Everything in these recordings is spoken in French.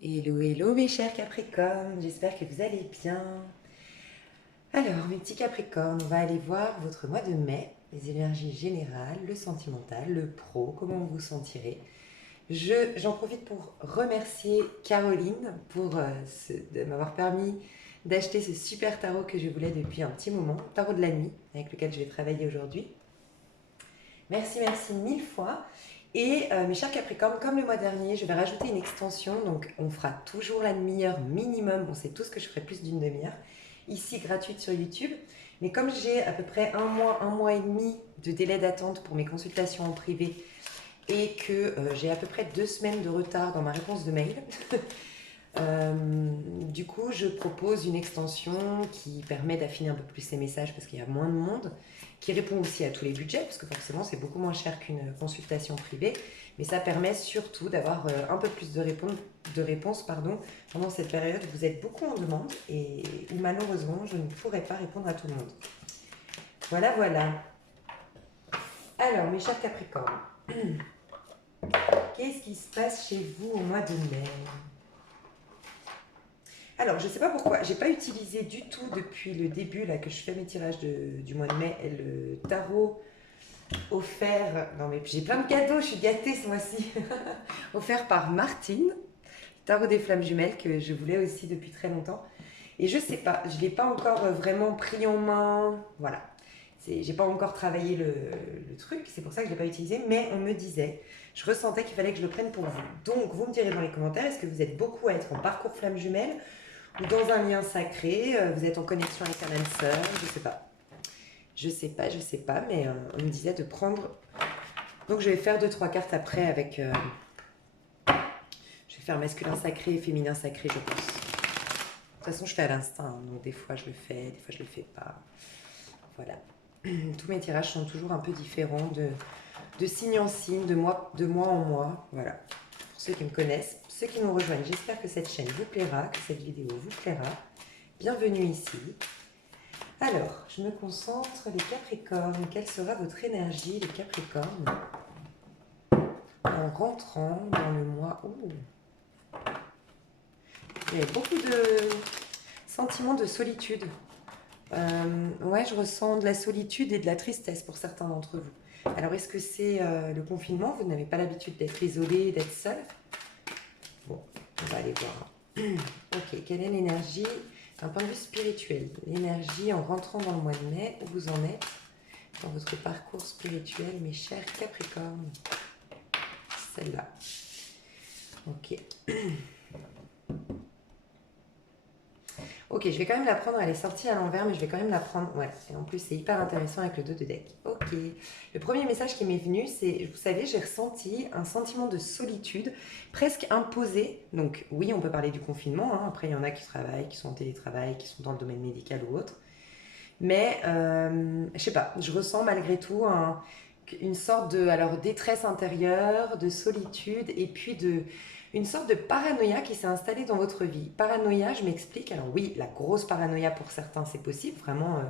Hello, hello mes chers Capricornes, j'espère que vous allez bien. Alors mes petits Capricornes, on va aller voir votre mois de mai, les énergies générales, le sentimental, le pro, comment vous vous sentirez. J'en profite pour remercier Caroline pour de m'avoir permis d'acheter ce super tarot que je voulais depuis un petit moment, tarot de la nuit, avec lequel je vais travailler aujourd'hui. Merci, merci mille fois. Et mes chers Capricornes, comme le mois dernier, je vais rajouter une extension. Donc, on fera toujours la demi-heure minimum. On sait tous que je ferai plus d'une demi-heure. Ici, gratuite sur YouTube. Mais comme j'ai à peu près un mois et demi de délai d'attente pour mes consultations en privé et que j'ai à peu près 2 semaines de retard dans ma réponse de mail, du coup, je propose une extension qui permet d'affiner un peu plus ces messages parce qu'il y a moins de monde, qui répond aussi à tous les budgets, parce que forcément c'est beaucoup moins cher qu'une consultation privée, mais ça permet surtout d'avoir un peu plus de réponses pendant cette période où vous êtes beaucoup en demande et où malheureusement je ne pourrai pas répondre à tout le monde. Voilà, voilà. Alors, mes chers Capricornes, qu'est-ce qui se passe chez vous au mois de mai? Alors, je ne sais pas pourquoi, j'ai pas utilisé du tout depuis le début là que je fais mes tirages du mois de mai le tarot offert. Non mais j'ai plein de cadeaux, je suis gâtée ce mois-ci. Offert par Martine, tarot des flammes jumelles que je voulais aussi depuis très longtemps. Et je sais pas, je l'ai pas encore vraiment pris en main. Voilà, j'ai pas encore travaillé le truc, c'est pour ça que je l'ai pas utilisé. Mais on me disait, je ressentais qu'il fallait que je le prenne pour vous. Donc vous me direz dans les commentaires, est-ce que vous êtes beaucoup à être en parcours flammes jumelles ou dans un lien sacré, vous êtes en connexion avec un âme sœur, je sais pas. Je sais pas, mais on me disait de prendre. Donc je vais faire 2-3 cartes après avec. Je vais faire masculin sacré et féminin sacré, je pense. De toute façon, je fais à l'instinct, hein, donc des fois je le fais, des fois je le fais pas. Voilà. Tous mes tirages sont toujours un peu différents de signe en signe, de mois en mois. Voilà. Pour ceux qui me connaissent, ceux qui nous rejoignent, j'espère que cette chaîne vous plaira, que cette vidéo vous plaira. Bienvenue ici. Alors, je me concentre, les Capricornes. Quelle sera votre énergie, les Capricornes, en rentrant dans le mois? Il y a beaucoup de sentiments de solitude. Ouais, je ressens de la solitude et de la tristesse pour certains d'entre vous. Alors, est-ce que c'est le confinement? Vous n'avez pas l'habitude d'être isolé, d'être seul? Bon, on va aller voir. Ok, quelle est l'énergie d'un point de vue spirituel? L'énergie en rentrant dans le mois de mai, où vous en êtes dans votre parcours spirituel, mes chers Capricornes? Celle-là. Ok. Ok, je vais quand même la prendre, elle est sortie à l'envers, mais je vais quand même la prendre. Ouais, et en plus c'est hyper intéressant avec le dos de deck. Ok. Le premier message qui m'est venu, c'est, vous savez, j'ai ressenti un sentiment de solitude, presque imposé. Donc oui, on peut parler du confinement, hein. Après il y en a qui travaillent, qui sont en télétravail, qui sont dans le domaine médical ou autre. Mais, je sais pas, je ressens malgré tout une sorte de détresse intérieure, de solitude et puis une sorte de paranoïa qui s'est installée dans votre vie. Paranoïa, je m'explique. Alors oui, la grosse paranoïa pour certains, c'est possible. Vraiment,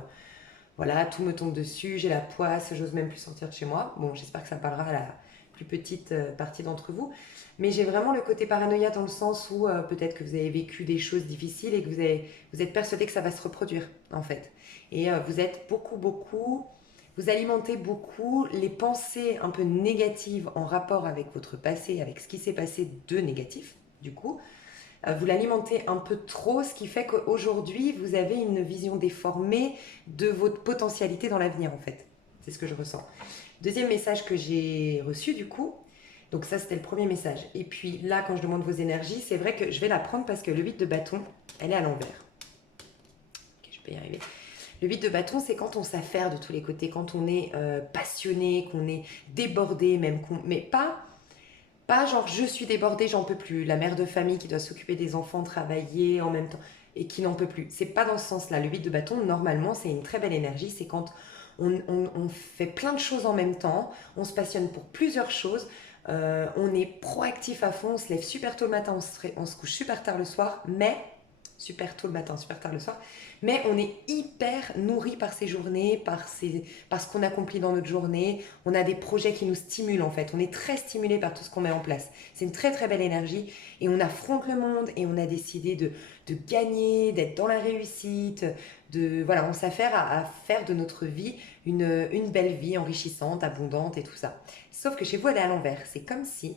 voilà, tout me tombe dessus, j'ai la poisse, j'ose même plus sortir de chez moi. Bon, j'espère que ça parlera à la plus petite partie d'entre vous. Mais j'ai vraiment le côté paranoïa dans le sens où peut-être que vous avez vécu des choses difficiles et que vous êtes persuadé que ça va se reproduire, en fait. Et vous êtes vous alimentez beaucoup les pensées un peu négatives en rapport avec votre passé, avec ce qui s'est passé de négatif, du coup. Vous l'alimentez un peu trop, ce qui fait qu'aujourd'hui, vous avez une vision déformée de votre potentialité dans l'avenir, en fait. C'est ce que je ressens. Deuxième message que j'ai reçu, du coup, donc ça, c'était le premier message. Et puis là, quand je demande vos énergies, c'est vrai que je vais la prendre parce que le 8 de bâton, elle est à l'envers. Ok, je peux y arriver. Le 8 de bâton, c'est quand on s'affaire de tous les côtés, quand on est passionné, qu'on est débordé, même, mais pas genre je suis débordée, j'en peux plus. La mère de famille qui doit s'occuper des enfants, travailler en même temps et qui n'en peut plus. C'est pas dans ce sens-là. Le 8 de bâton, normalement, c'est une très belle énergie. C'est quand on fait plein de choses en même temps, on se passionne pour plusieurs choses, on est proactif à fond, on se lève super tôt le matin, on se couche super tard le soir, mais super tôt le matin, super tard le soir, mais on est hyper nourri par ces journées, par ce qu'on accomplit dans notre journée. On a des projets qui nous stimulent en fait. On est très stimulé par tout ce qu'on met en place. C'est une très très belle énergie et on affronte le monde et on a décidé de gagner, d'être dans la réussite, voilà, on s'affaire à faire de notre vie une belle vie enrichissante, abondante et tout ça. Sauf que chez vous, elle est à l'envers. C'est comme si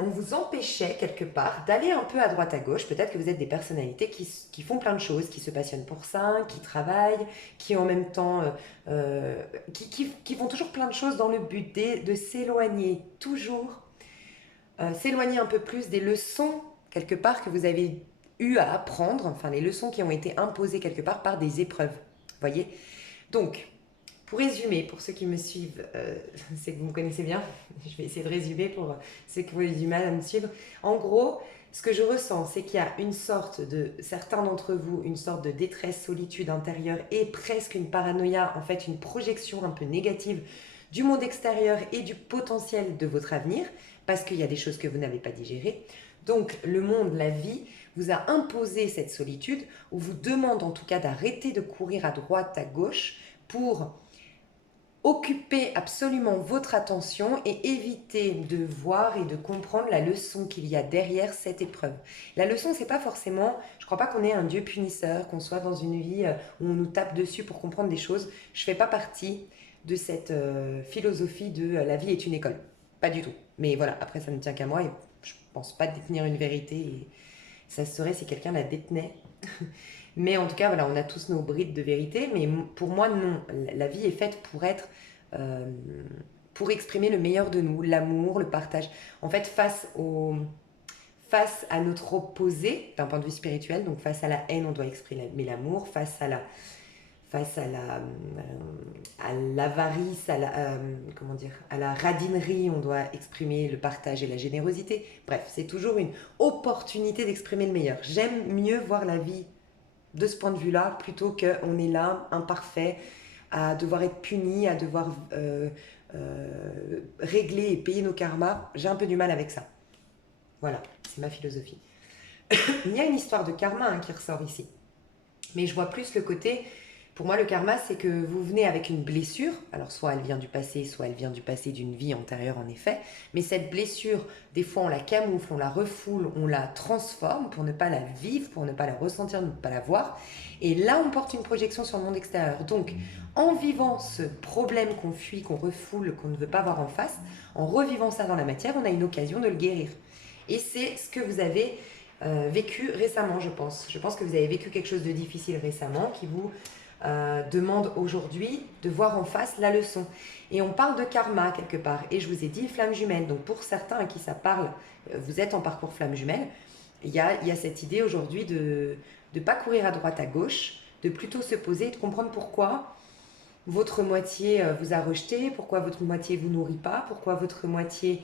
on vous empêchait quelque part d'aller un peu à droite à gauche. Peut-être que vous êtes des personnalités qui font plein de choses, qui se passionnent pour ça, qui travaillent, qui en même temps, qui font toujours plein de choses dans le but de s'éloigner toujours, s'éloigner un peu plus des leçons quelque part que vous avez eu à apprendre, enfin les leçons qui ont été imposées quelque part par des épreuves. Voyez. Donc, pour résumer, pour ceux qui me suivent, c'est que vous me connaissez bien, je vais essayer de résumer pour ceux qui ont eu du mal à me suivre. En gros, ce que je ressens, c'est qu'il y a une sorte de, certains d'entre vous, une sorte de détresse, solitude intérieure et presque une paranoïa, en fait une projection un peu négative du monde extérieur et du potentiel de votre avenir, parce qu'il y a des choses que vous n'avez pas digérées. Donc le monde, la vie, vous a imposé cette solitude, ou vous demande en tout cas d'arrêter de courir à droite, à gauche, pour occuper absolument votre attention et éviter de voir et de comprendre la leçon qu'il y a derrière cette épreuve. La leçon, c'est pas forcément, je crois pas qu'on ait un Dieu punisseur, qu'on soit dans une vie où on nous tape dessus pour comprendre des choses. Je fais pas partie de cette philosophie de la vie est une école. Pas du tout. Mais voilà, après ça ne tient qu'à moi et je pense pas détenir une vérité et ça se saurait si quelqu'un la détenait. Mais en tout cas, voilà, on a tous nos brides de vérité, mais pour moi, non. La vie est faite pour être, euh, pour exprimer le meilleur de nous, l'amour, le partage. En fait, face à notre opposé, d'un point de vue spirituel, donc face à la haine, on doit exprimer l'amour, à l'avarice, comment dire, à la radinerie, on doit exprimer le partage et la générosité. Bref, c'est toujours une opportunité d'exprimer le meilleur. J'aime mieux voir la vie de ce point de vue-là, plutôt qu'on est là, imparfait, à devoir être puni, à devoir régler et payer nos karmas. J'ai un peu du mal avec ça. Voilà, c'est ma philosophie. Il y a une histoire de karma qui ressort ici. Mais je vois plus le côté, pour moi le karma c'est que vous venez avec une blessure, alors soit elle vient du passé, soit elle vient du passé d'une vie antérieure en effet, mais cette blessure, des fois on la camoufle, on la refoule, on la transforme pour ne pas la vivre, pour ne pas la ressentir, ne pas la voir, et là on porte une projection sur le monde extérieur. Donc en vivant ce problème qu'on fuit, qu'on refoule, qu'on ne veut pas voir en face, en revivant ça dans la matière, on a une occasion de le guérir. Et c'est ce que vous avez vécu récemment, je pense. Je pense que vous avez vécu quelque chose de difficile récemment qui vous demande aujourd'hui de voir en face la leçon. Et on parle de karma quelque part. Et je vous ai dit flamme jumelle. Donc pour certains à qui ça parle, vous êtes en parcours flamme jumelle, il y a cette idée aujourd'hui de ne pas courir à droite à gauche, de plutôt se poser et de comprendre pourquoi votre moitié vous a rejeté, pourquoi votre moitié vous nourrit pas, pourquoi votre moitié...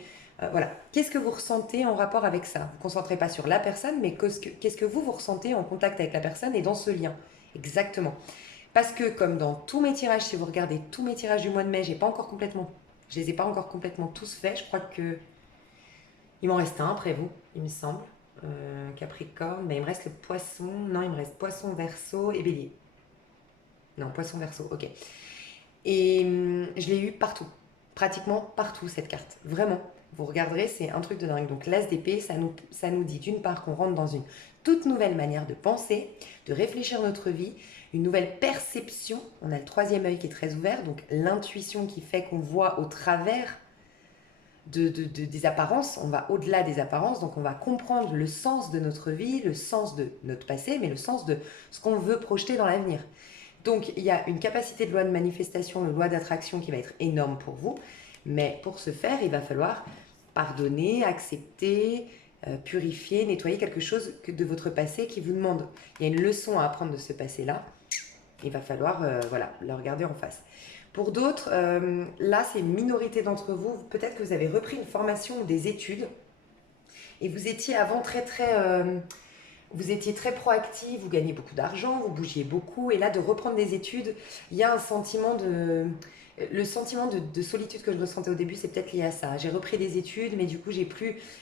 voilà. Qu'est-ce que vous ressentez en rapport avec ça? Vous ne concentrez pas sur la personne, mais qu'est-ce que vous ressentez en contact avec la personne et dans ce lien? Exactement. Parce que comme dans tous mes tirages, si vous regardez tous mes tirages du mois de mai, je les ai pas encore complètement tous faits. Je crois que il m'en reste un après vous, il me semble. Capricorne, mais il me reste le poisson. Non, il me reste poisson, verseau et bélier. Non, poisson, verseau, ok. Et je l'ai eu partout, pratiquement partout cette carte, vraiment. Vous regarderez, c'est un truc de dingue. Donc l'as d'épée, ça nous dit d'une part qu'on rentre dans une toute nouvelle manière de penser, de réfléchir notre vie, une nouvelle perception. On a le troisième œil qui est très ouvert, donc l'intuition qui fait qu'on voit au travers des apparences, on va au-delà des apparences, donc on va comprendre le sens de notre vie, le sens de notre passé, mais le sens de ce qu'on veut projeter dans l'avenir. Donc il y a une capacité de loi de manifestation, de loi d'attraction qui va être énorme pour vous, mais pour ce faire, il va falloir pardonner, accepter, purifier, nettoyer quelque chose de votre passé qui vous demande. Il y a une leçon à apprendre de ce passé-là, il va falloir voilà, le regarder en face. Pour d'autres, là c'est une minorité d'entre vous, peut-être que vous avez repris une formation ou des études, et vous étiez avant vous étiez très proactif, vous gagnez beaucoup d'argent, vous bougiez beaucoup, et là de reprendre des études, il y a un sentiment Le sentiment de solitude que je ressentais au début, c'est peut-être lié à ça. J'ai repris des études, mais du coup, je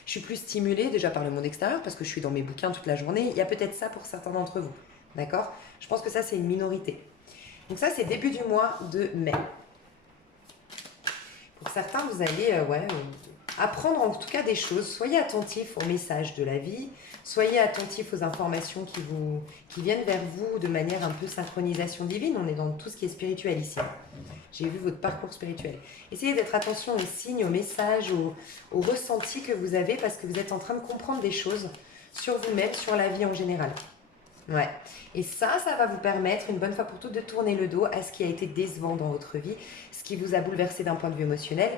suis plus stimulée déjà par le monde extérieur parce que je suis dans mes bouquins toute la journée. Il y a peut-être ça pour certains d'entre vous. D'accord? Je pense que ça, c'est une minorité. Donc ça, c'est début du mois de mai. Pour certains, vous allez apprendre en tout cas des choses. Soyez attentifs aux messages de la vie. Soyez attentifs aux informations qui viennent vers vous de manière un peu synchronisation divine. On est dans tout ce qui est spirituel ici. J'ai vu votre parcours spirituel. Essayez d'être attention aux signes, aux messages, aux ressentis que vous avez parce que vous êtes en train de comprendre des choses sur vous-même, sur la vie en général. Ouais. Et ça va vous permettre, une bonne fois pour toutes, de tourner le dos à ce qui a été décevant dans votre vie, ce qui vous a bouleversé d'un point de vue émotionnel.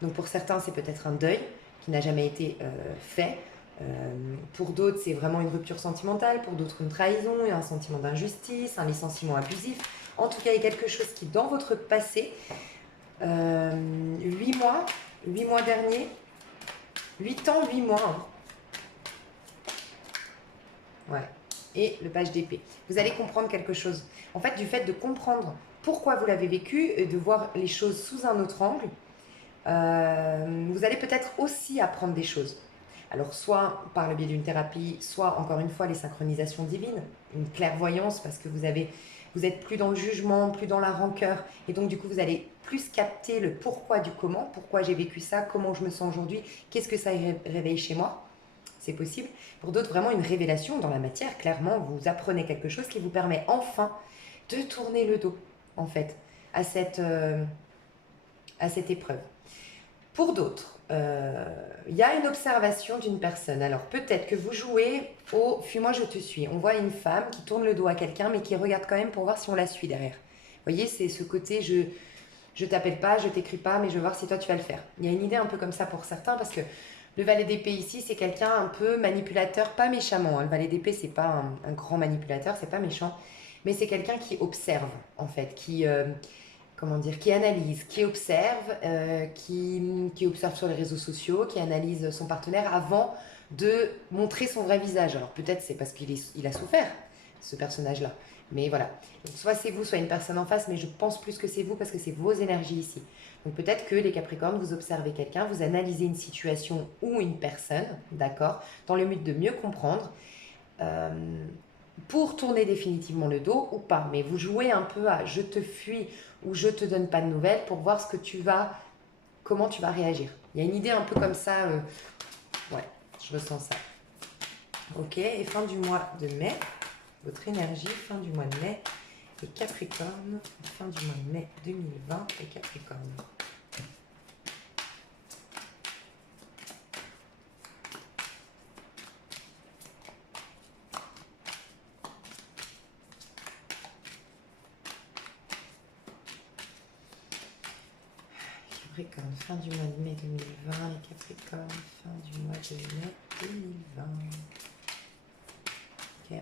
Donc pour certains, c'est peut-être un deuil qui n'a jamais été fait. Pour d'autres, c'est vraiment une rupture sentimentale. Pour d'autres, une trahison, un sentiment d'injustice, un licenciement abusif. En tout cas, il y a quelque chose qui, dans votre passé, 8 mois derniers, 8 ans, 8 mois. Hein. Ouais. Et le page d'épée. Vous allez comprendre quelque chose. En fait, du fait de comprendre pourquoi vous l'avez vécu et de voir les choses sous un autre angle, vous allez peut-être aussi apprendre des choses. Alors, soit par le biais d'une thérapie, soit, encore une fois, les synchronisations divines, une clairvoyance, parce que vous êtes plus dans le jugement, plus dans la rancœur, et donc, du coup, vous allez plus capter le pourquoi du comment, pourquoi j'ai vécu ça, comment je me sens aujourd'hui, qu'est-ce que ça réveille chez moi. C'est possible. Pour d'autres, vraiment une révélation dans la matière. Clairement, vous apprenez quelque chose qui vous permet enfin de tourner le dos, en fait, à cette épreuve. Pour d'autres, il y a une observation d'une personne. Alors, peut-être que vous jouez au « fuis-moi, je te suis ». On voit une femme qui tourne le dos à quelqu'un, mais qui regarde quand même pour voir si on la suit derrière. Vous voyez, c'est ce côté « je t'appelle pas, je t'écris pas, mais je veux voir si toi tu vas le faire ». Il y a une idée un peu comme ça pour certains, parce que le valet d'épée ici, c'est quelqu'un un peu manipulateur, pas méchamment. Hein. Le valet d'épée, c'est pas un grand manipulateur, c'est pas méchant, mais c'est quelqu'un qui observe, en fait, qui analyse, qui observe, qui observe sur les réseaux sociaux, qui analyse son partenaire avant de montrer son vrai visage. Alors peut-être c'est parce qu'il a souffert, ce personnage-là. Mais voilà. Donc, soit c'est vous, soit une personne en face, mais je pense plus que c'est vous parce que c'est vos énergies ici. Donc peut-être que les Capricornes, vous observez quelqu'un, vous analysez une situation ou une personne, d'accord, dans le but de mieux comprendre, pour tourner définitivement le dos ou pas. Mais vous jouez un peu à « je te fuis » ou « je te donne pas de nouvelles » pour voir comment tu vas réagir. Il y a une idée un peu comme ça, ouais, je ressens ça. Ok, et fin du mois de mai, votre énergie, fin du mois de mai, et Capricorne, fin du mois de mai 2020, et Capricorne. Capricorne, fin du mois de mai 2020, et Capricorne, fin du mois de mai 2020. Ok.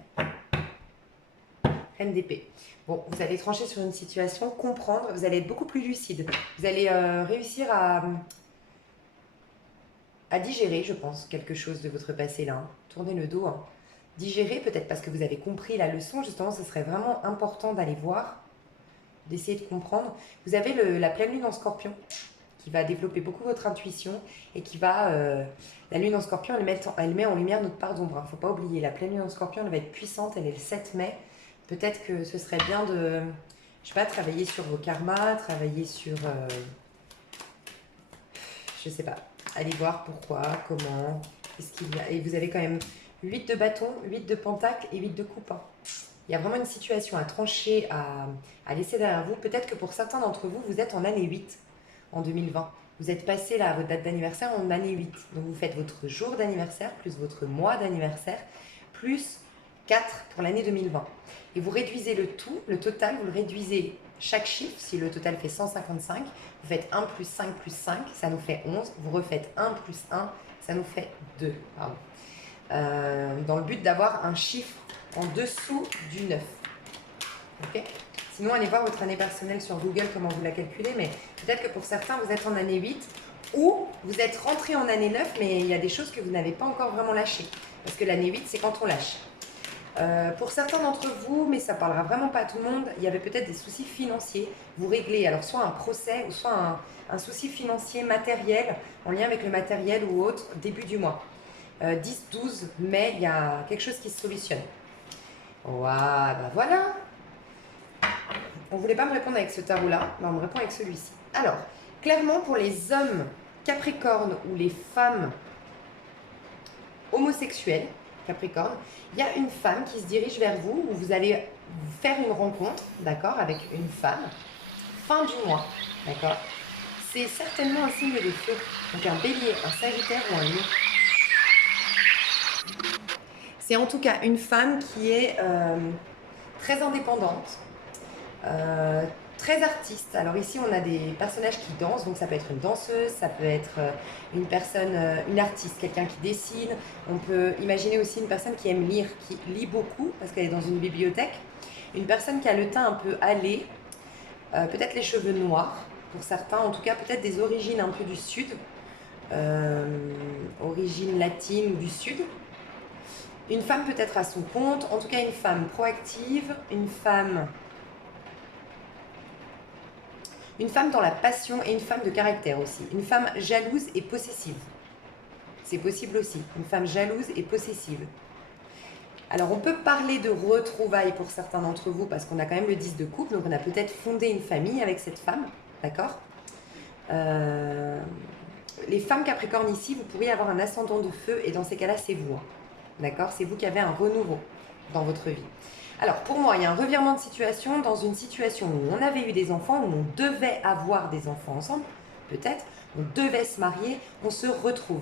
Reine d'épée. Bon, vous allez trancher sur une situation, comprendre, vous allez être beaucoup plus lucide. Vous allez réussir à digérer, je pense, quelque chose de votre passé là. Hein. Tournez le dos. Hein. Digérer, peut-être parce que vous avez compris la leçon, justement, ce serait vraiment important d'aller voir, d'essayer de comprendre. Vous avez la pleine lune en Scorpion, qui va développer beaucoup votre intuition et qui va... la lune en Scorpion, elle met en lumière notre part d'ombre. Il ne faut pas oublier, la pleine lune en Scorpion, elle va être puissante, elle est le 7 mai. Peut-être que ce serait bien de, je sais pas, travailler sur vos karmas, travailler sur... je sais pas, allez voir pourquoi, comment, qu'est-ce qu'il y a. Et vous avez quand même 8 de bâton, 8 de pentacle et 8 de coupe. Hein. Il y a vraiment une situation à trancher, à laisser derrière vous. Peut-être que pour certains d'entre vous, vous êtes en année 8 en 2020. Vous êtes passé là à votre date d'anniversaire en année 8. Donc vous faites votre jour d'anniversaire, plus votre mois d'anniversaire, plus 4 pour l'année 2020. Et vous réduisez le tout, le total, vous le réduisez chaque chiffre. Si le total fait 155, vous faites 1 plus 5 plus 5, ça nous fait 11. Vous refaites 1 plus 1, ça nous fait 2. Pardon. Dans le but d'avoir un chiffre en dessous du 9. Ok ? Sinon, allez voir votre année personnelle sur Google, comment vous la calculez. Mais peut-être que pour certains, vous êtes en année 8 ou vous êtes rentré en année 9, mais il y a des choses que vous n'avez pas encore vraiment lâchées. Parce que l'année 8, c'est quand on lâche. Pour certains d'entre vous, mais ça parlera vraiment pas à tout le monde, il y avait peut-être des soucis financiers. Vous réglez alors soit un procès ou soit un souci financier matériel en lien avec le matériel ou autre début du mois. 10-12 mai, il y a quelque chose qui se solutionne. Ouah, bah voilà. On voulait pas me répondre avec ce tarot-là, mais on me répond avec celui-ci. Alors, clairement pour les hommes Capricorne ou les femmes homosexuelles, Capricorne, il y a une femme qui se dirige vers vous, où vous allez faire une rencontre, d'accord, avec une femme, fin du mois, d'accord. C'est certainement un signe de feu, donc un bélier, un sagittaire ou un lion. C'est en tout cas une femme qui est très indépendante, très artiste. Alors ici, on a des personnages qui dansent, donc ça peut être une danseuse, ça peut être une personne, une artiste, quelqu'un qui dessine. On peut imaginer aussi une personne qui aime lire, qui lit beaucoup parce qu'elle est dans une bibliothèque. Une personne qui a le teint un peu hâlé, peut-être les cheveux noirs pour certains, en tout cas peut-être des origines un peu du sud, origine latine ou du sud. Une femme peut-être à son compte, en tout cas une femme proactive, une femme dans la passion et une femme de caractère aussi. Une femme jalouse et possessive. C'est possible aussi. Une femme jalouse et possessive. Alors on peut parler de retrouvailles pour certains d'entre vous parce qu'on a quand même le 10 de coupe, donc on a peut-être fondé une famille avec cette femme, d'accord. Les femmes Capricorne ici, vous pourriez avoir un ascendant de feu et dans ces cas-là, c'est vous. D'accord. C'est vous qui avez un renouveau dans votre vie. Alors pour moi, il y a un revirement de situation dans une situation où on avait eu des enfants, où on devait avoir des enfants ensemble, peut-être, on devait se marier, on se retrouve.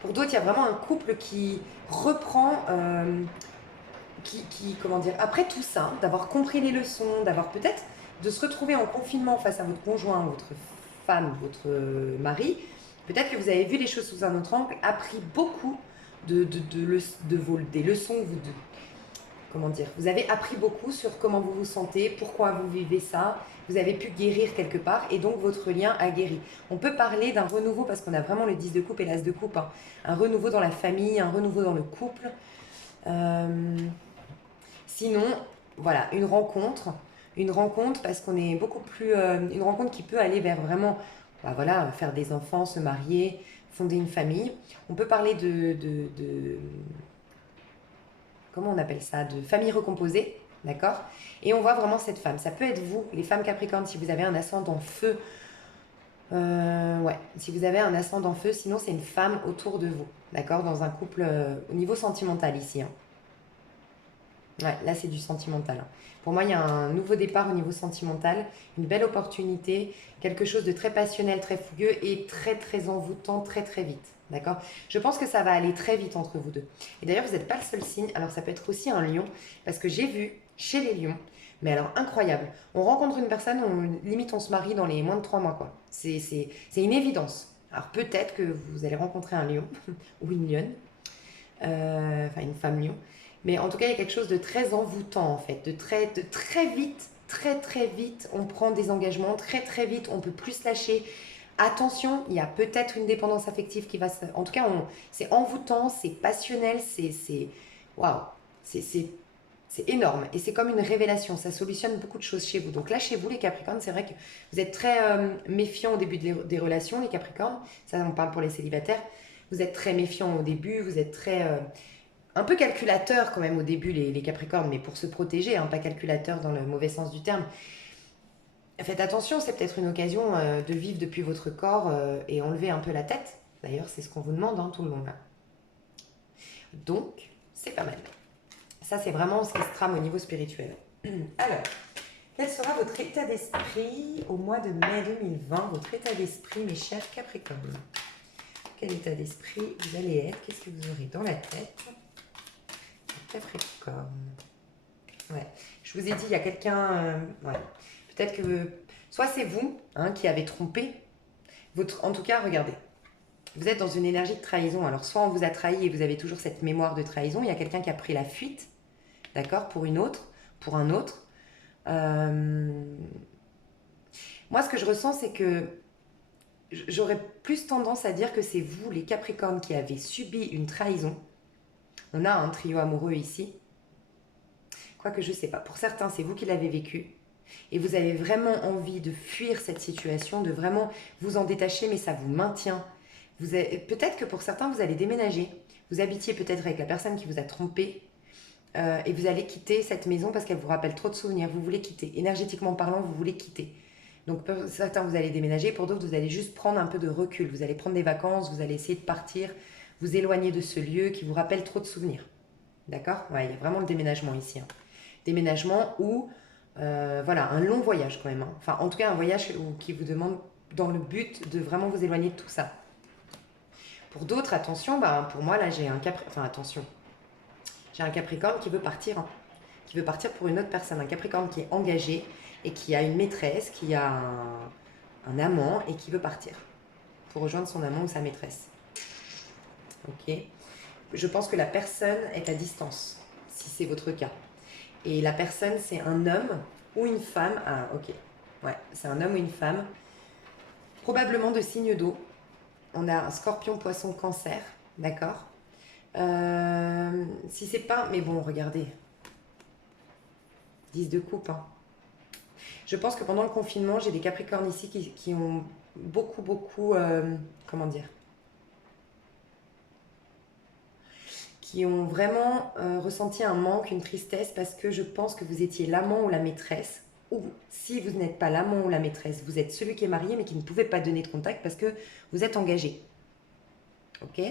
Pour d'autres, il y a vraiment un couple qui reprend, comment dire, après tout ça, d'avoir compris les leçons, d'avoir peut-être de se retrouver en confinement face à votre conjoint, votre femme, votre mari, peut-être que vous avez vu les choses sous un autre angle, appris beaucoup des leçons, comment dire, vous avez appris beaucoup sur comment vous vous sentez, pourquoi vous vivez ça, vous avez pu guérir quelque part et donc votre lien a guéri. On peut parler d'un renouveau parce qu'on a vraiment le 10 de coupe et l'as de coupe, hein. Un renouveau dans la famille, un renouveau dans le couple. Sinon, voilà, une rencontre parce qu'on est beaucoup plus, une rencontre qui peut aller vers vraiment, bah voilà, faire des enfants, se marier, fonder une famille. On peut parler de comment on appelle ça, de famille recomposée, d'accord. Et on voit vraiment cette femme. Ça peut être vous, les femmes Capricorne, si vous avez un ascendant feu. Ouais, si vous avez un ascendant feu, sinon c'est une femme autour de vous, d'accord, dans un couple au niveau sentimental ici, hein. Ouais, là c'est du sentimental, hein. Pour moi, il y a un nouveau départ au niveau sentimental, une belle opportunité, quelque chose de très passionnel, très fougueux et très très envoûtant, très très vite. D'accord. Je pense que ça va aller très vite entre vous deux. Et d'ailleurs, vous n'êtes pas le seul signe. Alors, ça peut être aussi un lion, parce que j'ai vu chez les lions, mais alors incroyable. On rencontre une personne, limite on se marie dans les moins de 3 mois, quoi. C'est une évidence. Alors, peut-être que vous allez rencontrer un lion ou une lionne, enfin une femme lion. Mais en tout cas, il y a quelque chose de très envoûtant, en fait, de très vite, très très vite, on prend des engagements, très très vite, on peut plus se lâcher. Attention, il y a peut-être une dépendance affective qui va se... En tout cas, c'est envoûtant, c'est passionnel, waouh, c'est énorme. Et c'est comme une révélation, ça solutionne beaucoup de choses chez vous. Donc là, chez vous, les Capricornes, c'est vrai que vous êtes très méfiants au début des relations, les Capricornes. Ça, on parle pour les célibataires. Vous êtes très méfiants au début, vous êtes très... un peu calculateur quand même au début, les Capricornes, mais pour se protéger, hein, pas calculateur dans le mauvais sens du terme. Faites attention, c'est peut-être une occasion de vivre depuis votre corps et enlever un peu la tête. D'ailleurs, c'est ce qu'on vous demande, hein, tout le long là. Donc, c'est pas mal. Ça, c'est vraiment ce qui se trame au niveau spirituel. Alors, quel sera votre état d'esprit au mois de mai 2020? Votre état d'esprit, mes chers Capricornes. Quel état d'esprit vous allez être? Qu'est-ce que vous aurez dans la tête? Capricorne. Ouais. Je vous ai dit, il y a quelqu'un... ouais. Peut-être que soit c'est vous, hein, qui avez trompé. En tout cas, regardez. Vous êtes dans une énergie de trahison. Alors, soit on vous a trahi et vous avez toujours cette mémoire de trahison. Il y a quelqu'un qui a pris la fuite, d'accord, pour une autre, pour un autre. Moi, ce que je ressens, c'est que j'aurais plus tendance à dire que c'est vous, les Capricornes, qui avez subi une trahison. On a un trio amoureux ici. Quoique je sais pas. Pour certains, c'est vous qui l'avez vécu. Et vous avez vraiment envie de fuir cette situation, de vraiment vous en détacher, mais ça vous maintient. Peut-être que pour certains, vous allez déménager. Vous habitiez peut-être avec la personne qui vous a trompé. Et vous allez quitter cette maison parce qu'elle vous rappelle trop de souvenirs. Vous voulez quitter. Énergétiquement parlant, vous voulez quitter. Donc pour certains, vous allez déménager. Pour d'autres, vous allez juste prendre un peu de recul. Vous allez prendre des vacances, vous allez essayer de partir, vous éloigner de ce lieu qui vous rappelle trop de souvenirs. D'accord? Ouais, il y a vraiment le déménagement ici. Hein. Déménagement ou voilà, un long voyage quand même. Hein. Enfin, en tout cas, un voyage qui vous demande dans le but de vraiment vous éloigner de tout ça. Pour d'autres, attention, bah, pour moi, là, j'ai un Enfin, attention. J'ai un Capricorne qui veut partir. Hein. Qui veut partir pour une autre personne. Un Capricorne qui est engagé et qui a une maîtresse, qui a un amant et qui veut partir. Pour rejoindre son amant ou sa maîtresse. Ok. Je pense que la personne est à distance, si c'est votre cas. Et la personne, c'est un homme ou une femme. Ah, ok. Ouais, c'est un homme ou une femme. Probablement de signe d'eau. On a un scorpion, poisson, cancer. D'accord. Si c'est pas... Mais bon, regardez. 10 de coupe. Hein. Je pense que pendant le confinement, j'ai des capricornes ici qui ont beaucoup... comment dire, qui ont vraiment ressenti un manque, une tristesse, parce que je pense que vous étiez l'amant ou la maîtresse, ou si vous n'êtes pas l'amant ou la maîtresse, vous êtes celui qui est marié mais qui ne pouvait pas donner de contact parce que vous êtes engagé. Ok?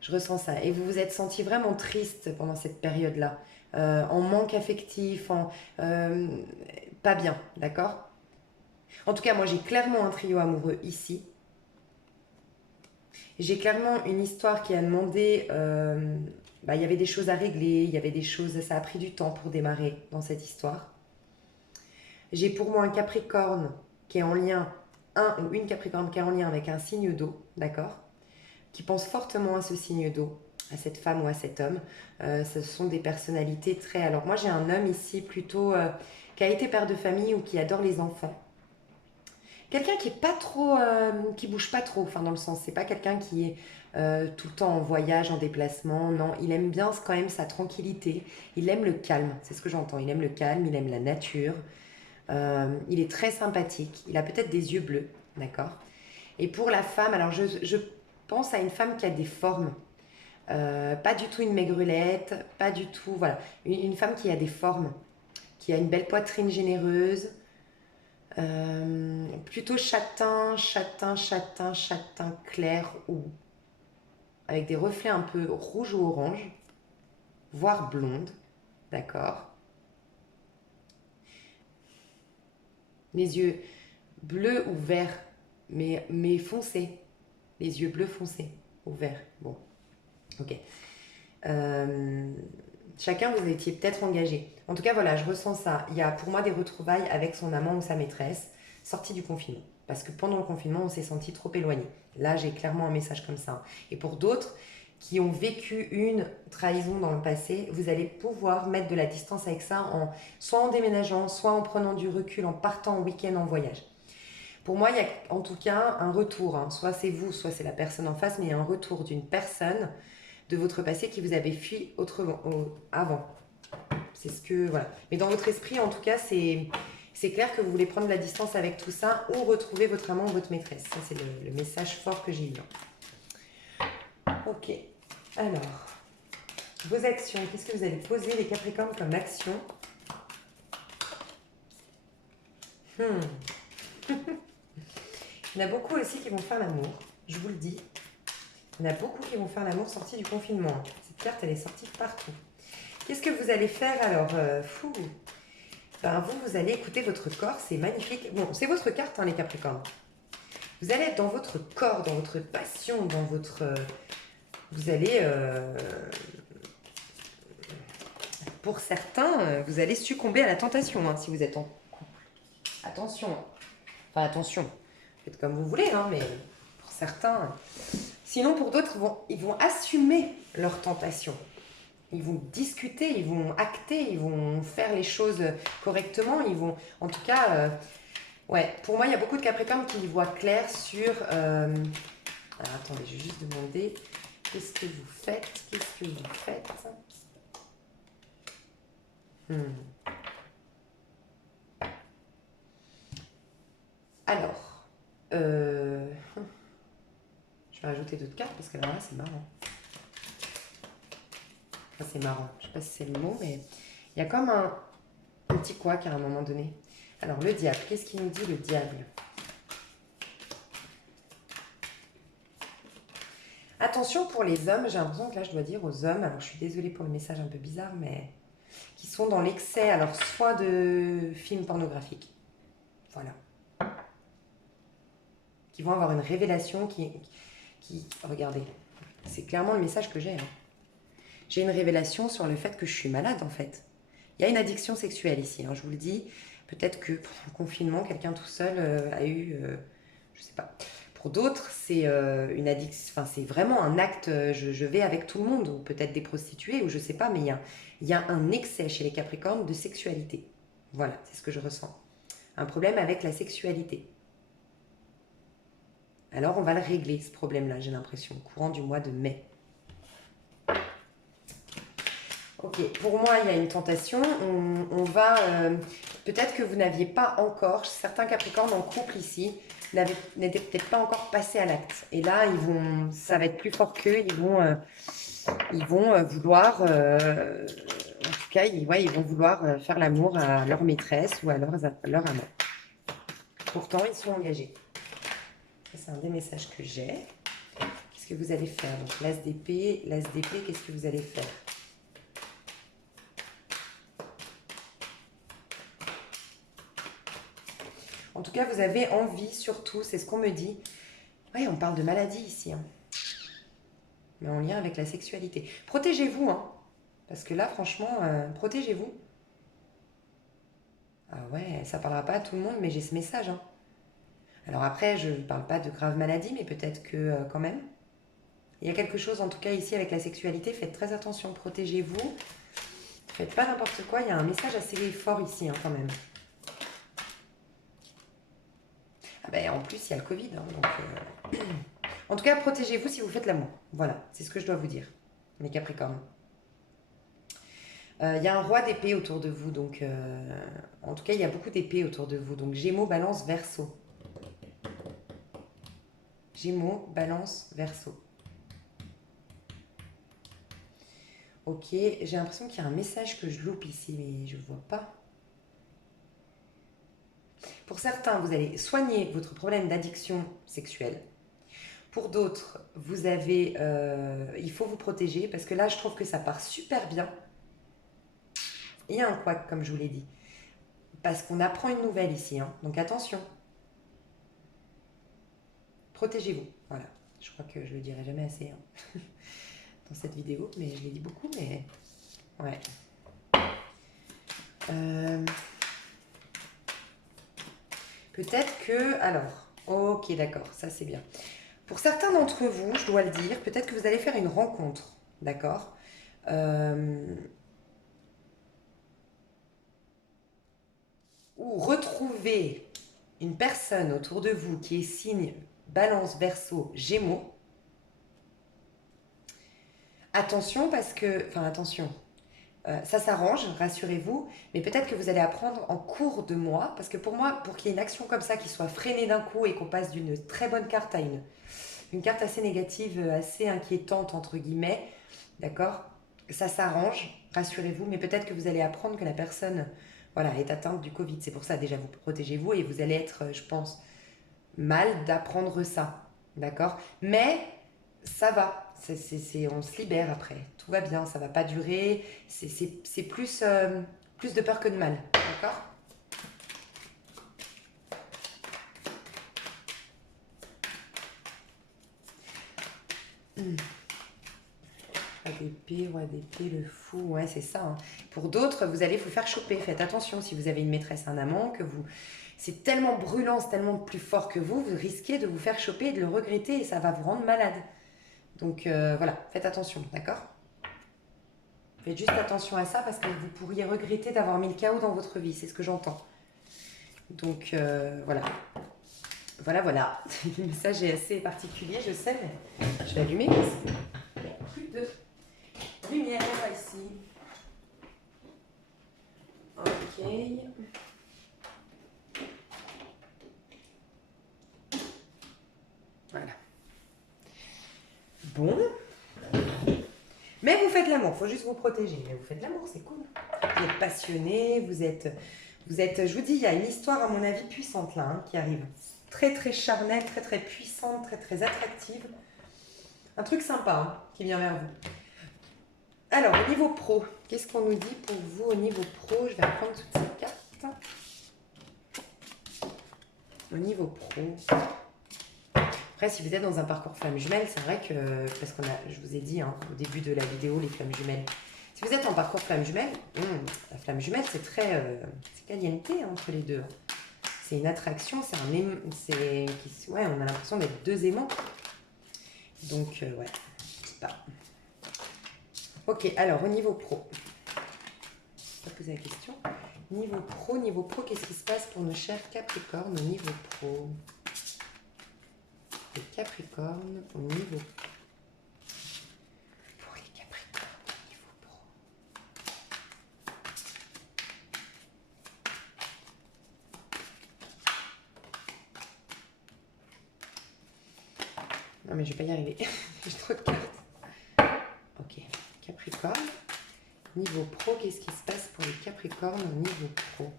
Je ressens ça. Et vous vous êtes senti vraiment triste pendant cette période-là, en manque affectif, pas bien, d'accord? En tout cas, moi j'ai clairement un trio amoureux ici. J'ai clairement une histoire qui a demandé... il y avait des choses à régler, il y avait des choses... Ça a pris du temps pour démarrer dans cette histoire. J'ai pour moi un Capricorne qui est en lien... Un ou une Capricorne qui est en lien avec un signe d'eau, d'accord? Qui pense fortement à ce signe d'eau, à cette femme ou à cet homme. Ce sont des personnalités très... Alors moi j'ai un homme ici plutôt... qui a été père de famille ou qui adore les enfants. Quelqu'un qui est pas trop, qui bouge pas trop, enfin dans le sens, c'est pas quelqu'un qui est tout le temps en voyage, en déplacement, non, il aime bien quand même sa tranquillité, il aime le calme, c'est ce que j'entends, il aime le calme, il aime la nature, il est très sympathique, il a peut-être des yeux bleus, d'accord. Et pour la femme, alors je pense à une femme qui a des formes, pas du tout une maigrelette, pas du tout, voilà, une femme qui a des formes, qui a une belle poitrine généreuse, plutôt châtain clair ou avec des reflets un peu rouge ou orange, voire blonde, d'accord. Les yeux bleus ou verts, mais foncés. Les yeux bleus foncés ou verts. Bon, ok. Chacun, vous étiez peut-être engagé. En tout cas, voilà, je ressens ça. Il y a pour moi des retrouvailles avec son amant ou sa maîtresse, sortie du confinement. Parce que pendant le confinement, on s'est senti trop éloigné. Là, j'ai clairement un message comme ça. Et pour d'autres qui ont vécu une trahison dans le passé, vous allez pouvoir mettre de la distance avec ça, soit en déménageant, soit en prenant du recul, en partant en week-end, en voyage. Pour moi, il y a en tout cas un retour. Hein. Soit c'est vous, soit c'est la personne en face, mais il y a un retour d'une personne de votre passé qui vous avait fui avant. C'est ce que... Voilà. Mais dans votre esprit, en tout cas, c'est clair que vous voulez prendre la distance avec tout ça ou retrouver votre amant ou votre maîtresse. Ça, c'est le message fort que j'ai eu. Ok. Alors, vos actions. Qu'est-ce que vous allez poser, les Capricornes, comme action? Il y en a beaucoup aussi qui vont faire l'amour. Je vous le dis. Il y en a beaucoup qui vont faire l'amour sorti du confinement. Cette carte, elle est sortie partout. Qu'est-ce que vous allez faire alors vous allez écouter votre corps, c'est magnifique. Bon, c'est votre carte, hein, les Capricornes. Vous allez être dans votre corps, dans votre passion, dans votre... vous allez... pour certains, vous allez succomber à la tentation, hein, si vous êtes en couple. Attention. Enfin, attention. Faites comme vous voulez, hein, mais pour certains... Sinon, pour d'autres, ils vont assumer leur tentation. Ils vont discuter, ils vont acter, ils vont faire les choses correctement. Ils vont, en tout cas, ouais. Pour moi, il y a beaucoup de Capricornes qui y voient clair sur... Alors, attendez, je vais juste demander qu'est-ce que vous faites. Qu'est-ce que vous faites Hmm. Alors, je vais rajouter d'autres cartes parce que là, c'est marrant. Enfin, c'est marrant, je sais pas si c'est le mot, mais il y a comme un petit couac à un moment donné. Alors, le diable, qu'est-ce qu'il nous dit le diable? Attention pour les hommes, j'ai l'impression que là, je dois dire aux hommes, alors je suis désolée pour le message un peu bizarre, mais qui sont dans l'excès, alors soit de films pornographiques, voilà, qui vont avoir une révélation regardez, c'est clairement le message que j'ai. Hein. J'ai une révélation sur le fait que je suis malade en fait. Il y a une addiction sexuelle ici, hein, je vous le dis. Peut-être que pendant le confinement, quelqu'un tout seul a eu, je sais pas. Pour d'autres, c'est une addiction, enfin c'est vraiment un acte. Je vais avec tout le monde, ou peut-être des prostituées, ou je sais pas, mais il y a un excès chez les Capricornes de sexualité. Voilà, c'est ce que je ressens. Un problème avec la sexualité. Alors on va le régler ce problème-là, j'ai l'impression, courant du mois de mai. Ok, pour moi, il y a une tentation. On va. Peut-être que vous n'aviez pas encore, certains Capricornes en couple ici, n'étaient peut-être pas encore passés à l'acte. Et là, ça va être plus fort qu'eux. Ils vont vouloir. En tout cas, ouais, ils vont vouloir faire l'amour à leur maîtresse ou à leur amant. Pourtant, ils sont engagés. Ça, c'est un des messages que j'ai. Qu'est-ce que vous allez faire? Donc, l'as d'épée, qu'est-ce que vous allez faire? En tout cas, vous avez envie, surtout, c'est ce qu'on me dit. Oui, on parle de maladie ici, hein. Mais en lien avec la sexualité. Protégez-vous, hein. Parce que là, franchement, protégez-vous. Ah ouais, ça parlera pas à tout le monde, mais j'ai ce message, hein. Alors après, je ne parle pas de grave maladie, mais peut-être que quand même. Il y a quelque chose, en tout cas, ici avec la sexualité. Faites très attention, protégez-vous. Faites pas n'importe quoi. Il y a un message assez fort ici, hein, quand même. Ah ben, en plus, il y a le Covid, hein, donc... En tout cas, protégez-vous si vous faites l'amour. Voilà, c'est ce que je dois vous dire, mes Capricornes. Il y a un roi d'épée autour de vous, donc... en tout cas, il y a beaucoup d'épées autour de vous. Donc, Gémeaux, Balance, Verseau. Gémeaux, Balance, Verseau. Ok, j'ai l'impression qu'il y a un message que je loupe ici, mais je ne vois pas. Pour certains, vous allez soigner votre problème d'addiction sexuelle. Pour d'autres, il faut vous protéger parce que là, je trouve que ça part super bien. Il y a un couac, comme je vous l'ai dit. Parce qu'on apprend une nouvelle ici, hein. Donc attention. Protégez-vous. Voilà. Je crois que je le dirai jamais assez hein, dans cette vidéo, mais je l'ai dit beaucoup, mais... Ouais. Peut-être que... Alors, ok, d'accord, ça c'est bien. Pour certains d'entre vous, je dois le dire, peut-être que vous allez faire une rencontre, d'accord ou retrouver une personne autour de vous qui est signe Balance, Verseau, Gémeaux. Attention parce que... Enfin, attention. Ça s'arrange, rassurez-vous, mais peut-être que vous allez apprendre en cours de mois, parce que pour moi, pour qu'il y ait une action comme ça qui soit freinée d'un coup et qu'on passe d'une très bonne carte à une carte assez négative, assez inquiétante, entre guillemets, d'accord? Ça s'arrange, rassurez-vous, mais peut-être que vous allez apprendre que la personne voilà, est atteinte du Covid. C'est pour ça, déjà, vous protégez-vous et vous allez être, je pense, mal d'apprendre ça, d'accord? Mais ça va, on se libère après, tout va bien, ça va pas durer, c'est plus, plus de peur que de mal, d'accord? Roi d'épée, le fou, ouais c'est ça. Hein. Pour d'autres, vous allez vous faire choper, faites attention si vous avez une maîtresse, un amant, que vous... C'est tellement brûlant, c'est tellement plus fort que vous risquez de vous faire choper et de le regretter et ça va vous rendre malade. Donc voilà, faites attention, d'accord? Faites juste attention à ça parce que vous pourriez regretter d'avoir mis le chaos dans votre vie, c'est ce que j'entends. Donc voilà. Voilà. Le message est assez particulier, je sais, mais je vais allumer parce qu'il n'y a plus de lumière ici. Mais vous faites l'amour, il faut juste vous protéger. Mais vous faites l'amour, c'est cool. Vous êtes passionné, je vous dis, il y a une histoire à mon avis puissante là, hein, qui arrive. Très très charnelle, très très puissante, très très attractive. Un truc sympa hein, qui vient vers vous. Alors, au niveau pro, qu'est-ce qu'on nous dit pour vous au niveau pro? Je vais reprendre toutes ces cartes. Au niveau pro. Après, si vous êtes dans un parcours flamme jumelle, c'est vrai que, parce je vous ai dit hein, au début de la vidéo, les flammes jumelles. Si vous êtes en parcours flamme jumelle, la flamme jumelle, c'est très c'est caliente entre les deux. C'est une attraction, ouais, on a l'impression d'être deux aimants. Donc, ouais, je sais pas. Ok, alors au niveau pro, je vais poser la question. Niveau pro, qu'est-ce qui se passe pour nos chers Capricornes au niveau pro? Les Capricornes au niveau pro. Pour les Capricornes au niveau pro. Non mais je vais pas y arriver. J'ai trop de cartes. Ok, Capricorne. Niveau pro, qu'est-ce qui se passe pour les Capricornes au niveau pro?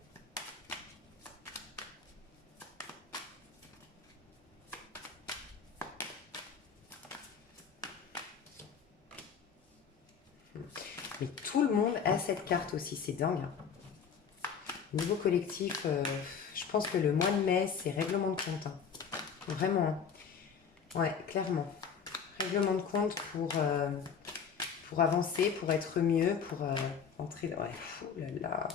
Mais tout le monde a cette carte aussi, c'est dingue. Niveau collectif, je pense que le mois de mai, c'est règlement de compte. Hein. Vraiment. Ouais, clairement. Règlement de compte pour avancer, pour être mieux, pour entrer... Ouais, fou là là.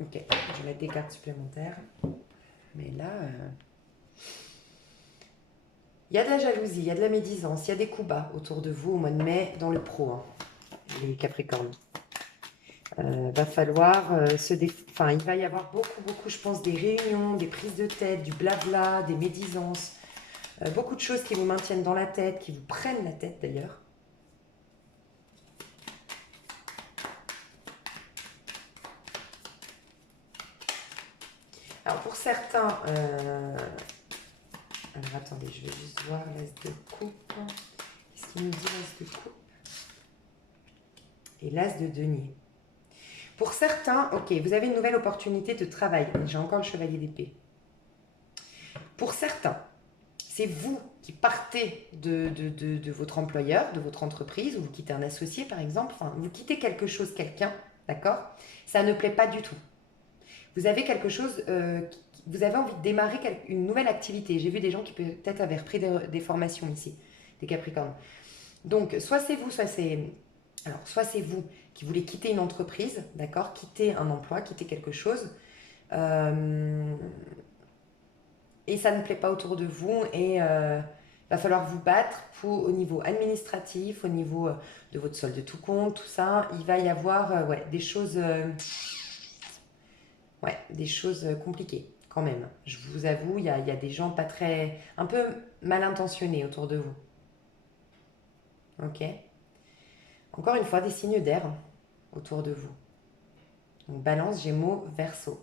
Ok, je vais mettre des cartes supplémentaires. Mais là... Il y a de la jalousie, il y a de la médisance, il y a des coups bas autour de vous au mois de mai dans le pro, hein, les Capricornes. Va falloir il va y avoir beaucoup, je pense, des réunions, des prises de tête, du blabla, des médisances, beaucoup de choses qui vous maintiennent dans la tête, qui vous prennent la tête d'ailleurs. Alors pour certains, alors attendez, je vais juste voir l'as de coupe. Qu'est-ce qu'il nous dit l'as de coupe? Et l'as de denier. Pour certains, ok, vous avez une nouvelle opportunité de travail. J'ai encore le chevalier d'épée. Pour certains, c'est vous qui partez de votre employeur, de votre entreprise, ou vous quittez un associé par exemple, enfin, vous quittez quelque chose, quelqu'un, d'accord? Ça ne plaît pas du tout. Vous avez quelque chose, vous avez envie de démarrer une nouvelle activité. J'ai vu des gens qui peut-être avaient repris des formations ici, des Capricornes. Donc, soit c'est vous, soit c'est vous qui voulez quitter une entreprise, d'accord, quitter un emploi, quitter quelque chose, et ça ne plaît pas autour de vous, et va falloir vous battre au niveau administratif, au niveau de votre solde de tout compte, tout ça. Il va y avoir ouais, des choses compliquées quand même. Je vous avoue, il y a des gens pas très, un peu mal intentionnés autour de vous. Ok. Encore une fois, des signes d'air autour de vous. Donc, Balance, Gémeaux, Verseau.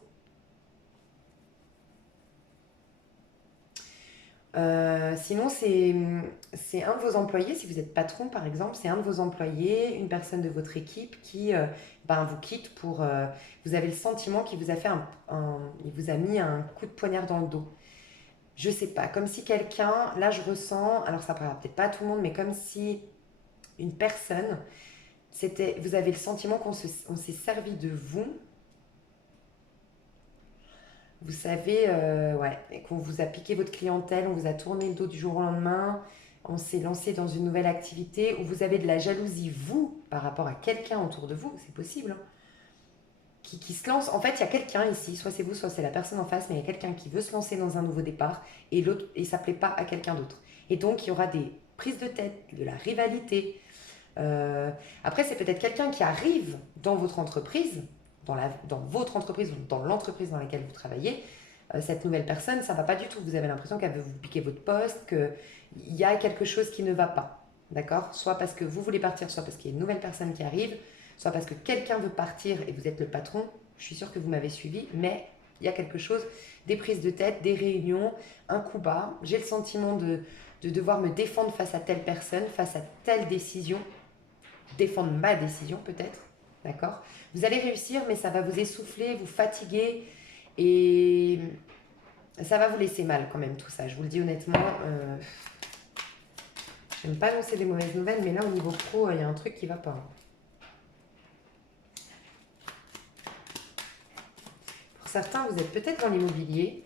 Sinon, c'est un de vos employés, si vous êtes patron par exemple, c'est un de vos employés, une personne de votre équipe qui vous quitte pour... vous avez le sentiment qu'il vous a fait il vous a mis un coup de poignard dans le dos. Je sais pas, comme si quelqu'un, là je ressens, alors ça parlera peut-être pas à tout le monde, mais comme si une personne, vous avez le sentiment qu'on s'est servi de vous. Vous savez, ouais, qu'on vous a piqué votre clientèle, on vous a tourné le dos du jour au lendemain, on s'est lancé dans une nouvelle activité où vous avez de la jalousie, vous, par rapport à quelqu'un autour de vous, c'est possible, hein, qui se lance. En fait, il y a quelqu'un ici, soit c'est vous, soit c'est la personne en face, mais il y a quelqu'un qui veut se lancer dans un nouveau départ et ça ne plaît pas à quelqu'un d'autre. Et donc, il y aura des prises de tête, de la rivalité. Après, c'est peut-être quelqu'un qui arrive dans votre entreprise, dans votre entreprise ou dans l'entreprise dans laquelle vous travaillez, cette nouvelle personne, ça ne va pas du tout. Vous avez l'impression qu'elle veut vous piquer votre poste, qu'il y a quelque chose qui ne va pas. D'accord? Soit parce que vous voulez partir, soit parce qu'il y a une nouvelle personne qui arrive, soit parce que quelqu'un veut partir et vous êtes le patron. Je suis sûre que vous m'avez suivi, mais il y a quelque chose, des prises de tête, des réunions, un coup bas. J'ai le sentiment de devoir me défendre face à telle personne, face à telle décision, défendre ma décision peut-être, d'accord? Vous allez réussir, mais ça va vous essouffler, vous fatiguer et ça va vous laisser mal quand même tout ça. Je vous le dis honnêtement, j'aime pas annoncer des mauvaises nouvelles, mais là au niveau pro, il y a un truc qui va pas. Pour certains, vous êtes peut-être dans l'immobilier.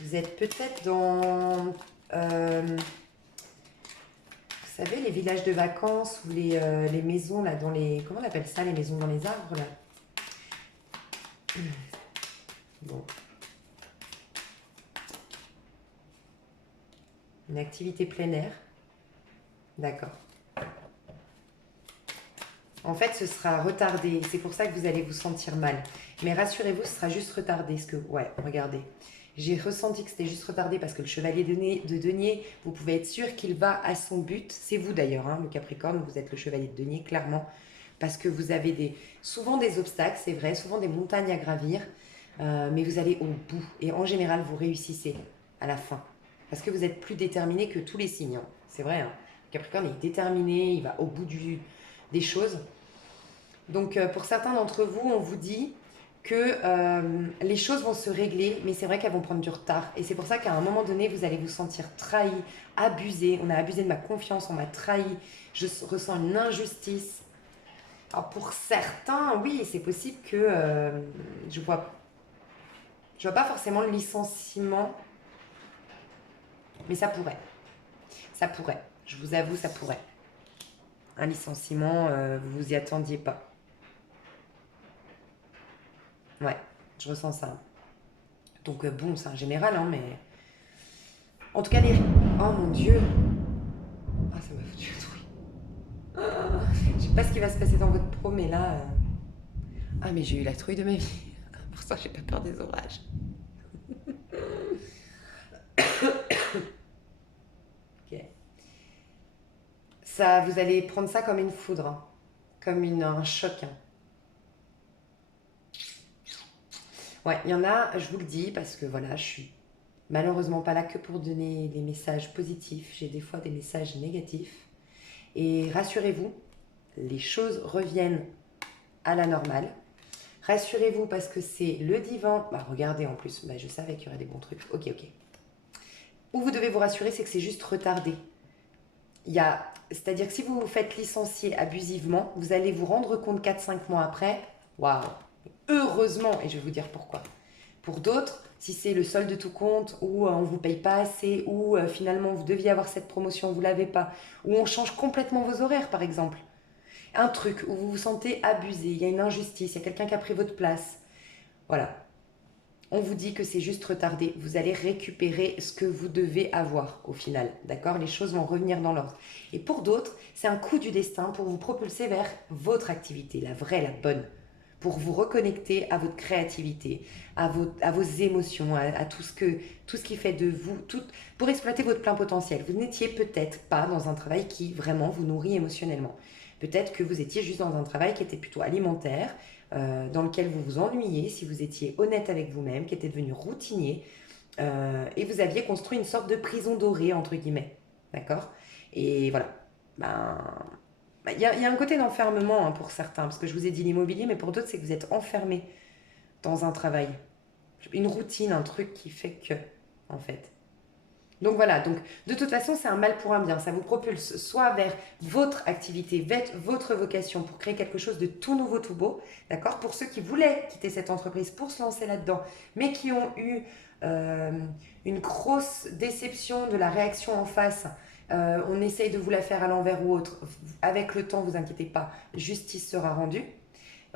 Vous êtes peut-être dans, vous savez, les villages de vacances ou les maisons là dans les, comment on appelle ça, les maisons dans les arbres là. Bon. Une activité plein air. D'accord. En fait, ce sera retardé. C'est pour ça que vous allez vous sentir mal. Mais rassurez-vous, ce sera juste retardé. Ouais, regardez. J'ai ressenti que c'était juste retardé parce que le chevalier de denier, vous pouvez être sûr qu'il va à son but. C'est vous d'ailleurs, hein, le Capricorne, vous êtes le chevalier de denier, clairement. Parce que vous avez souvent des obstacles, c'est vrai, souvent des montagnes à gravir. Mais vous allez au bout. Et en général, vous réussissez à la fin. Parce que vous êtes plus déterminé que tous les signes. Hein. C'est vrai, hein. Le Capricorne est déterminé, il va au bout des choses. Donc pour certains d'entre vous, on vous dit que les choses vont se régler, mais c'est vrai qu'elles vont prendre du retard. Et c'est pour ça qu'à un moment donné, vous allez vous sentir trahi, abusé. On a abusé de ma confiance, on m'a trahi. Je ressens une injustice. Alors pour certains, oui, c'est possible que je vois pas forcément le licenciement, mais ça pourrait. Ça pourrait. Je vous avoue, ça pourrait. Un licenciement, vous vous y attendiez pas. Ouais, je ressens ça. Donc bon, c'est un général, hein, mais... En tout cas, les... Oh mon Dieu. Ah, ça m'a foutu le truc. Ah, je sais pas ce qui va se passer dans votre pro, mais là... Ah, mais j'ai eu la trouille de ma vie. Pour ça, j'ai pas peur des orages. Ok. Ça, vous allez prendre ça comme une foudre, hein. Comme un choc. Hein. Ouais, il y en a, je vous le dis, parce que voilà, je suis malheureusement pas là que pour donner des messages positifs. J'ai des fois des messages négatifs. Et rassurez-vous, les choses reviennent à la normale. Rassurez-vous parce que c'est le divan. Bah regardez en plus, bah, je savais qu'il y aurait des bons trucs. Ok, ok. Où vous devez vous rassurer, c'est que c'est juste retardé. C'est-à-dire que si vous vous faites licencier abusivement, vous allez vous rendre compte 4-5 mois après, waouh, heureusement, et je vais vous dire pourquoi. Pour d'autres, si c'est le solde de tout compte, ou on ne vous paye pas assez, ou finalement vous deviez avoir cette promotion, vous ne l'avez pas, ou on change complètement vos horaires par exemple, un truc où vous vous sentez abusé, il y a une injustice, il y a quelqu'un qui a pris votre place, voilà. On vous dit que c'est juste retardé. Vous allez récupérer ce que vous devez avoir au final. D'accord? Les choses vont revenir dans l'ordre. Et pour d'autres, c'est un coup du destin pour vous propulser vers votre activité, la vraie, la bonne. Pour vous reconnecter à votre créativité, à vos émotions, à tout ce qui fait de vous, pour exploiter votre plein potentiel. Vous n'étiez peut-être pas dans un travail qui vraiment vous nourrit émotionnellement. Peut-être que vous étiez juste dans un travail qui était plutôt alimentaire, dans lequel vous vous ennuyiez, si vous étiez honnête avec vous-même, qui était devenu routinier, et vous aviez construit une sorte de prison dorée, entre guillemets. D'accord? Et voilà. Il y a un côté d'enfermement hein, pour certains, parce que je vous ai dit l'immobilier, mais pour d'autres, c'est que vous êtes enfermé dans un travail. Une routine, un truc qui fait que, en fait. Donc voilà, donc de toute façon, c'est un mal pour un bien. Ça vous propulse soit vers votre activité, votre vocation pour créer quelque chose de tout nouveau, tout beau. D'accord? Pour ceux qui voulaient quitter cette entreprise pour se lancer là-dedans, mais qui ont eu une grosse déception de la réaction en face. On essaye de vous la faire à l'envers ou autre. Avec le temps, vous inquiétez pas, justice sera rendue.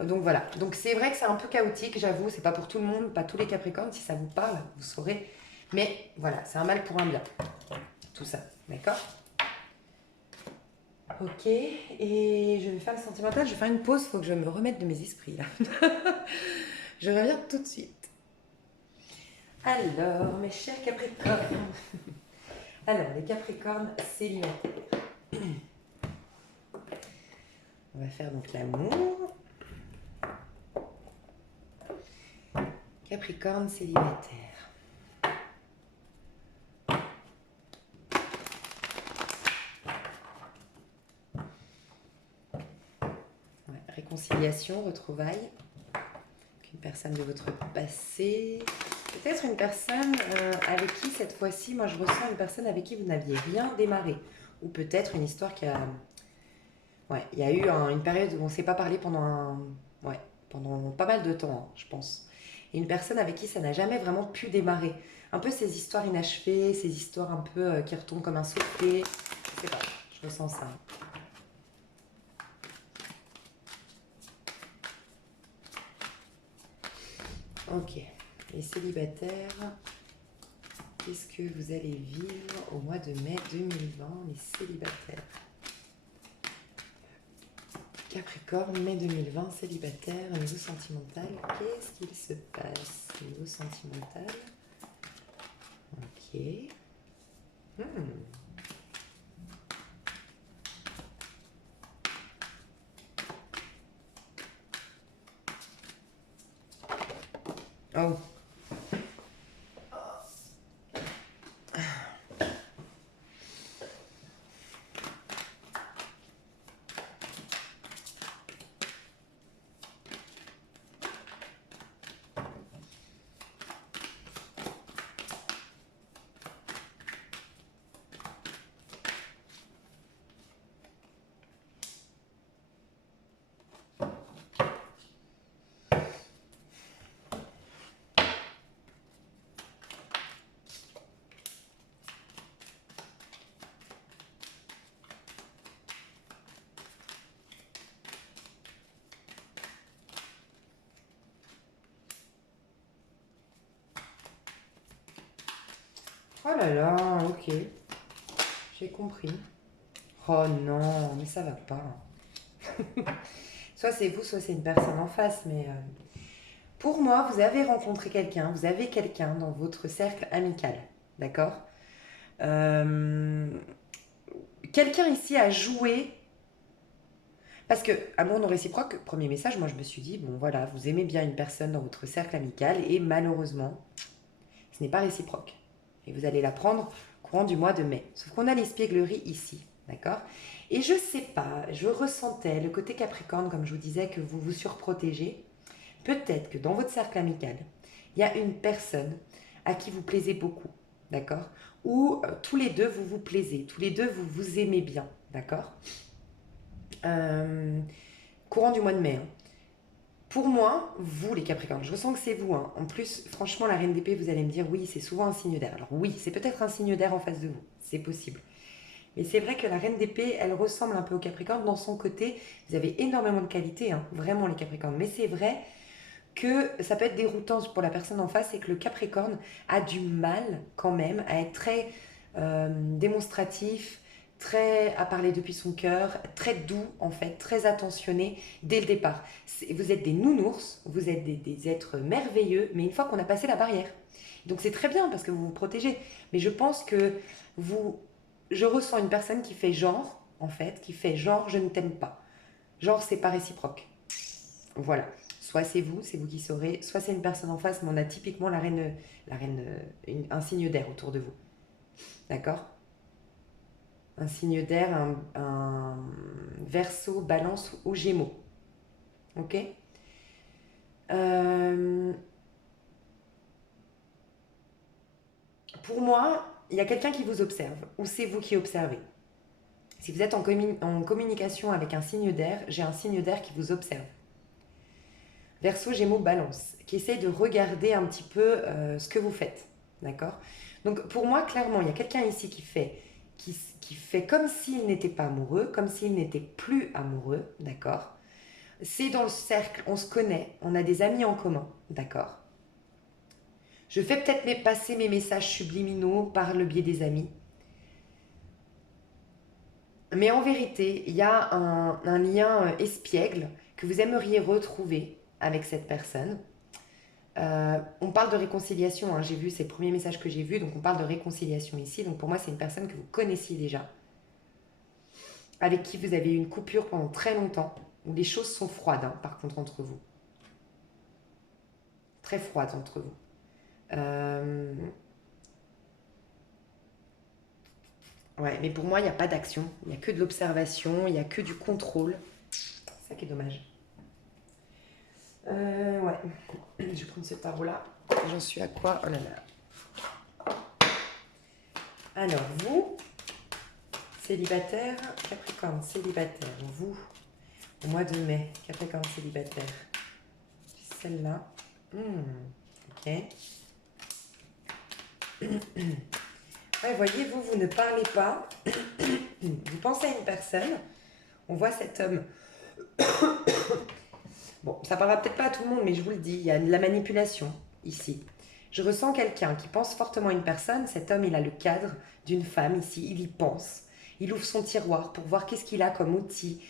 Donc voilà. Donc c'est vrai que c'est un peu chaotique, j'avoue. C'est pas pour tout le monde, pas tous les Capricornes. Si ça vous parle, vous saurez. Mais voilà, c'est un mal pour un bien. Tout ça, d'accord? Ok, et je vais faire le sentimental. Je vais faire une pause, il faut que je me remette de mes esprits là. Je reviens tout de suite. Alors, mes chers Capricornes. Alors, les Capricornes célibataires. On va faire donc l'amour. Capricorne célibataire. Ouais, réconciliation, retrouvailles. Une personne de votre passé. Peut-être une personne avec qui, cette fois-ci, moi je ressens une personne avec qui vous n'aviez rien démarré. Ou peut-être une histoire qui a... Ouais, il y a eu une période où on ne s'est pas parlé ouais, pendant pas mal de temps, hein, je pense. Et une personne avec qui ça n'a jamais vraiment pu démarrer. Un peu ces histoires inachevées, ces histoires un peu qui retombent comme un soufflet. Je sais pas, je ressens ça. Ok, les célibataires, qu'est-ce que vous allez vivre au mois de mai 2020, les célibataires? Capricorne, mai 2020, célibataire, au niveau sentimental, qu'est-ce qu'il se passe au niveau sentimental? Ok. Oh. Oh là là, ok, j'ai compris. Oh non, mais ça va pas. Soit c'est vous, soit c'est une personne en face, mais pour moi, vous avez rencontré quelqu'un, vous avez quelqu'un dans votre cercle amical, d'accord? Euh, Quelqu'un ici a joué, parce que amour non réciproque, premier message, moi je me suis dit, bon voilà, vous aimez bien une personne dans votre cercle amical, et malheureusement, ce n'est pas réciproque. Et vous allez l'apprendre courant du mois de mai. Sauf qu'on a l'espièglerie ici, d'accord? Et je sais pas, je ressentais le côté Capricorne, comme je vous disais, que vous vous surprotégez. Peut-être que dans votre cercle amical, il y a une personne à qui vous plaisez beaucoup, d'accord? Ou tous les deux, vous vous plaisez, tous les deux, vous vous aimez bien, d'accord? Euh, Courant du mois de mai, hein. Pour moi, vous les Capricornes, je ressens que c'est vous, hein. En plus, franchement, la reine d'épée, vous allez me dire, oui, c'est souvent un signe d'air. Alors oui, c'est peut-être un signe d'air en face de vous, c'est possible. Mais c'est vrai que la reine d'épée, elle ressemble un peu au Capricorne dans son côté. Vous avez énormément de qualités, hein, vraiment les Capricornes. Mais c'est vrai que ça peut être déroutant pour la personne en face et que le Capricorne a du mal quand même à être très démonstratif, très à parler depuis son cœur, très doux en fait, très attentionné dès le départ. Vous êtes des nounours, vous êtes des êtres merveilleux, mais une fois qu'on a passé la barrière. Donc c'est très bien parce que vous vous protégez. Mais je pense que vous, je ressens une personne qui fait genre, en fait, qui fait genre je ne t'aime pas. Genre c'est pas réciproque. Voilà. Soit c'est vous qui saurez, soit c'est une personne en face, mais on a typiquement un signe d'air autour de vous. D'accord? Un signe d'air, un verso, balance ou gémeaux. Ok? Euh, pour moi, il y a quelqu'un qui vous observe, ou c'est vous qui observez. Si vous êtes en communication avec un signe d'air, j'ai un signe d'air qui vous observe. Verseau, Gémeaux, Balance, qui essaye de regarder un petit peu ce que vous faites. D'accord? Donc pour moi, clairement, il y a quelqu'un ici qui fait comme s'il n'était pas amoureux, comme s'il n'était plus amoureux. D'accord? C'est dans le cercle, on se connaît, on a des amis en commun. D'accord? Je fais peut-être passer mes messages subliminaux par le biais des amis. Mais en vérité, il y a un lien espiègle que vous aimeriez retrouver avec cette personne. On parle de réconciliation, hein, j'ai vu, c'est le premier message que j'ai vu, donc on parle de réconciliation ici. Donc pour moi, c'est une personne que vous connaissiez déjà, avec qui vous avez eu une coupure pendant très longtemps, où les choses sont froides, hein, par contre, entre vous. très froide entre vous. Ouais, mais pour moi, il n'y a pas d'action. Il n'y a que de l'observation, il n'y a que du contrôle. C'est ça qui est dommage. Ouais. Je vais prendre ce tarot-là. J'en suis à quoi? Oh là là. Alors, vous, célibataire, Capricorne, célibataire. Vous, au mois de mai, Capricorne, célibataire. Celle-là. Ok. Ouais, voyez, vous ne parlez pas. Vous pensez à une personne. On voit cet homme. Bon, ça parlera peut-être pas à tout le monde, mais je vous le dis, il y a de la manipulation ici. Je ressens quelqu'un qui pense fortement à une personne. Cet homme, il a le cadre d'une femme ici. Il y pense. Il ouvre son tiroir pour voir qu'est-ce qu'il a comme outil,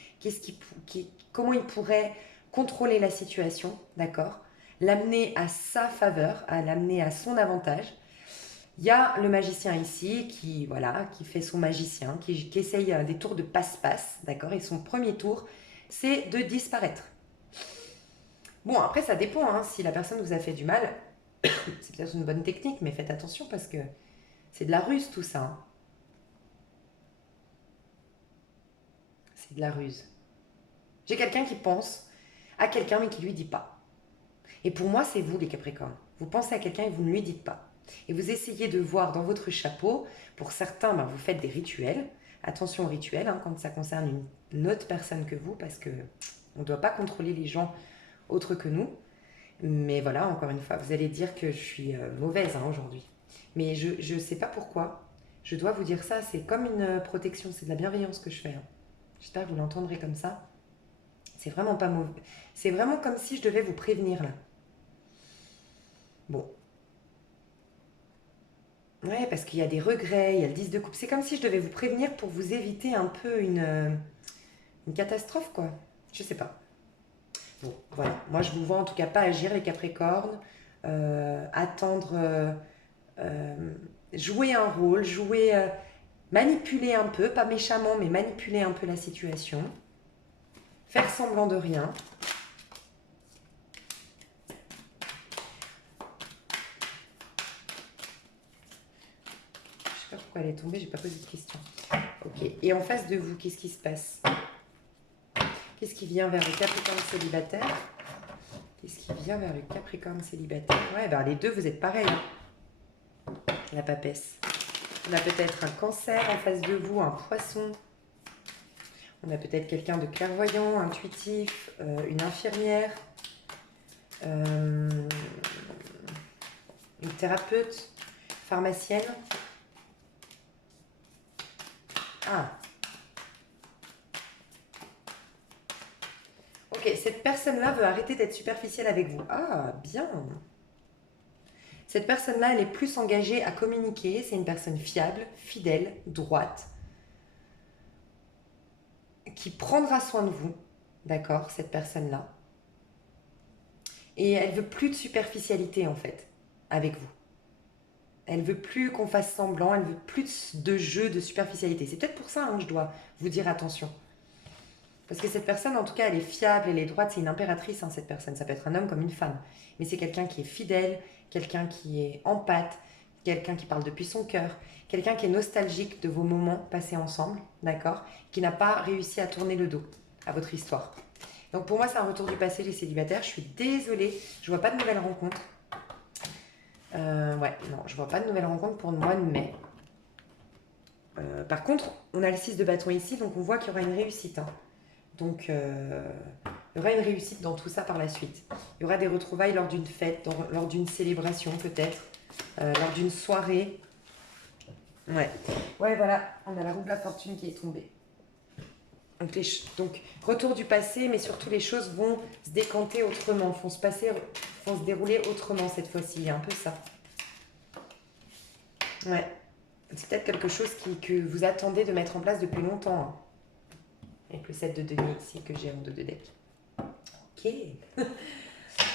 comment il pourrait contrôler la situation, d'accord? L'amener à sa faveur, à l'amener à son avantage. Il y a le magicien ici qui, voilà, qui fait son magicien, qui essaye des tours de passe-passe, d'accord? Et son premier tour, c'est de disparaître. Bon, après, ça dépend, hein. Si la personne vous a fait du mal, c'est peut-être une bonne technique, mais faites attention parce que c'est de la ruse tout ça, hein. C'est de la ruse. J'ai quelqu'un qui pense à quelqu'un mais qui ne lui dit pas. Et pour moi, c'est vous les Capricornes. Vous pensez à quelqu'un et vous ne lui dites pas. Et vous essayez de voir dans votre chapeau, pour certains, ben, vous faites des rituels. Attention aux rituels, hein, quand ça concerne une autre personne que vous, parce que on ne doit pas contrôler les gens autres que nous. Mais voilà, encore une fois, vous allez dire que je suis mauvaise hein, aujourd'hui. Mais je ne sais pas pourquoi. Je dois vous dire ça, c'est comme une protection, c'est de la bienveillance que je fais, hein. J'espère que vous l'entendrez comme ça. C'est vraiment pas mauvais. C'est vraiment comme si je devais vous prévenir là. Bon. Ouais, parce qu'il y a des regrets, il y a le 10 de coupe. C'est comme si je devais vous prévenir pour vous éviter un peu une catastrophe, quoi. Je sais pas. Bon, voilà. Moi, je vous vois en tout cas pas agir, les Capricornes. Attendre, jouer un rôle, manipuler un peu, pas méchamment, mais manipuler un peu la situation. Faire semblant de rien. Je sais pas pourquoi elle est tombée, j'ai pas posé de question. Ok. Et en face de vous, qu'est-ce qui se passe? Qu'est-ce qui vient vers le Capricorne célibataire? Qu'est-ce qui vient vers le Capricorne célibataire? Ouais, ben les deux, vous êtes pareils. La papesse. On a peut-être un cancer en face de vous, un poisson. On a peut-être quelqu'un de clairvoyant, intuitif, une infirmière, une thérapeute, pharmacienne. Ah. Ok, cette personne-là veut arrêter d'être superficielle avec vous. Ah, bien. Cette personne-là, elle est plus engagée à communiquer. C'est une personne fiable, fidèle, droite, qui prendra soin de vous. D'accord, cette personne-là. Et elle veut plus de superficialité, en fait, avec vous. Elle veut plus qu'on fasse semblant, elle veut plus de jeu, de superficialité. C'est peut-être pour ça hein, que je dois vous dire attention. Parce que cette personne, en tout cas, elle est fiable, elle est droite, c'est une impératrice, hein, cette personne. Ça peut être un homme comme une femme. Mais c'est quelqu'un qui est fidèle, quelqu'un qui est empathe, quelqu'un qui parle depuis son cœur, quelqu'un qui est nostalgique de vos moments passés ensemble, d'accord? Qui n'a pas réussi à tourner le dos à votre histoire. Donc pour moi, c'est un retour du passé, les célibataires. Je suis désolée, je vois pas de nouvelles rencontres. Ouais, non, je vois pas de nouvelles rencontres pour le mois de mai. Par contre, on a le 6 de bâton ici, donc on voit qu'il y aura une réussite, hein. Donc, il y aura une réussite dans tout ça par la suite. Il y aura des retrouvailles lors d'une fête, lors d'une célébration peut-être, lors d'une soirée. Ouais. Ouais, voilà, on a la roue de la fortune qui est tombée. Donc, retour du passé, mais surtout les choses vont se décanter autrement, vont se dérouler autrement cette fois-ci. Il y a un peu ça. Ouais. C'est peut-être quelque chose que vous attendez de mettre en place depuis longtemps, hein. Avec le 7 de denier ici que j'ai en 2 de deck. Ok.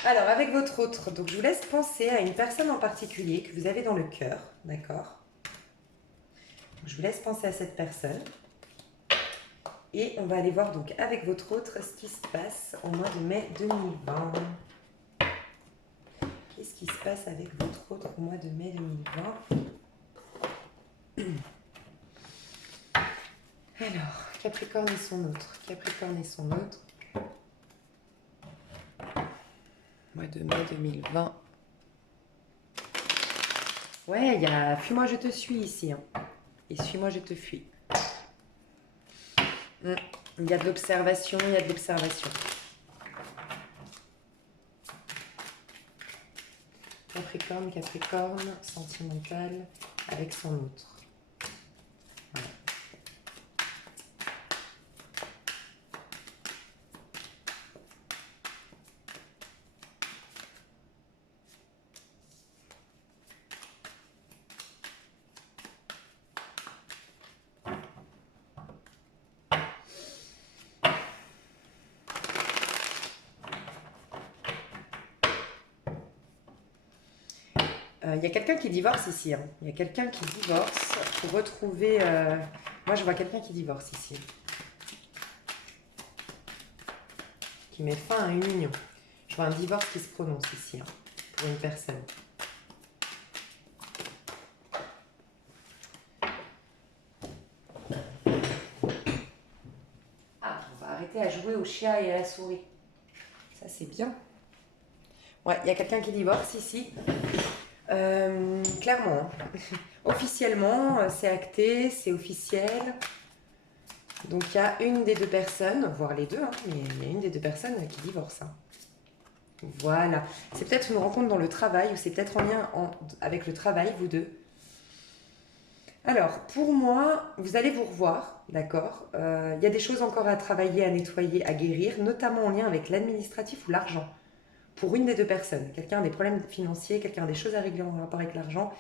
Alors, avec votre autre, donc je vous laisse penser à une personne en particulier que vous avez dans le cœur, d'accord? Je vous laisse penser à cette personne. Et on va aller voir donc avec votre autre ce qui se passe au mois de mai 2020. Qu'est-ce qu'est-ce qui se passe avec votre autre au mois de mai 2020? Alors, Capricorne et son autre. Capricorne et son autre. Mois de mai 2020. Ouais, il y a fuis-moi, je te suis ici. Hein. Et suis-moi, je te fuis. Il y a de l'observation, il y a de l'observation. Capricorne, Capricorne, sentimental, avec son autre. Voilà. Il y a quelqu'un qui divorce ici. Hein. Il y a quelqu'un qui divorce pour retrouver... Moi, je vois quelqu'un qui divorce ici. Qui met fin à une union. Je vois un divorce qui se prononce ici, hein, pour une personne. Ah, on va arrêter à jouer au chat et à la souris. Ça, c'est bien. Ouais, il y a quelqu'un qui divorce ici. Clairement, officiellement, c'est acté, c'est officiel. Donc il y a une des deux personnes, voire les deux, hein, mais il y a une des deux personnes qui divorce. Hein. Voilà. C'est peut-être une rencontre dans le travail, ou c'est peut-être en lien avec le travail, vous deux. Alors, pour moi, vous allez vous revoir, d'accord. Il y a des choses encore à travailler, à nettoyer, à guérir, notamment en lien avec l'administratif ou l'argent. Pour une des deux personnes. Quelqu'un a des problèmes financiers, quelqu'un a des choses à régler en rapport avec l'argent.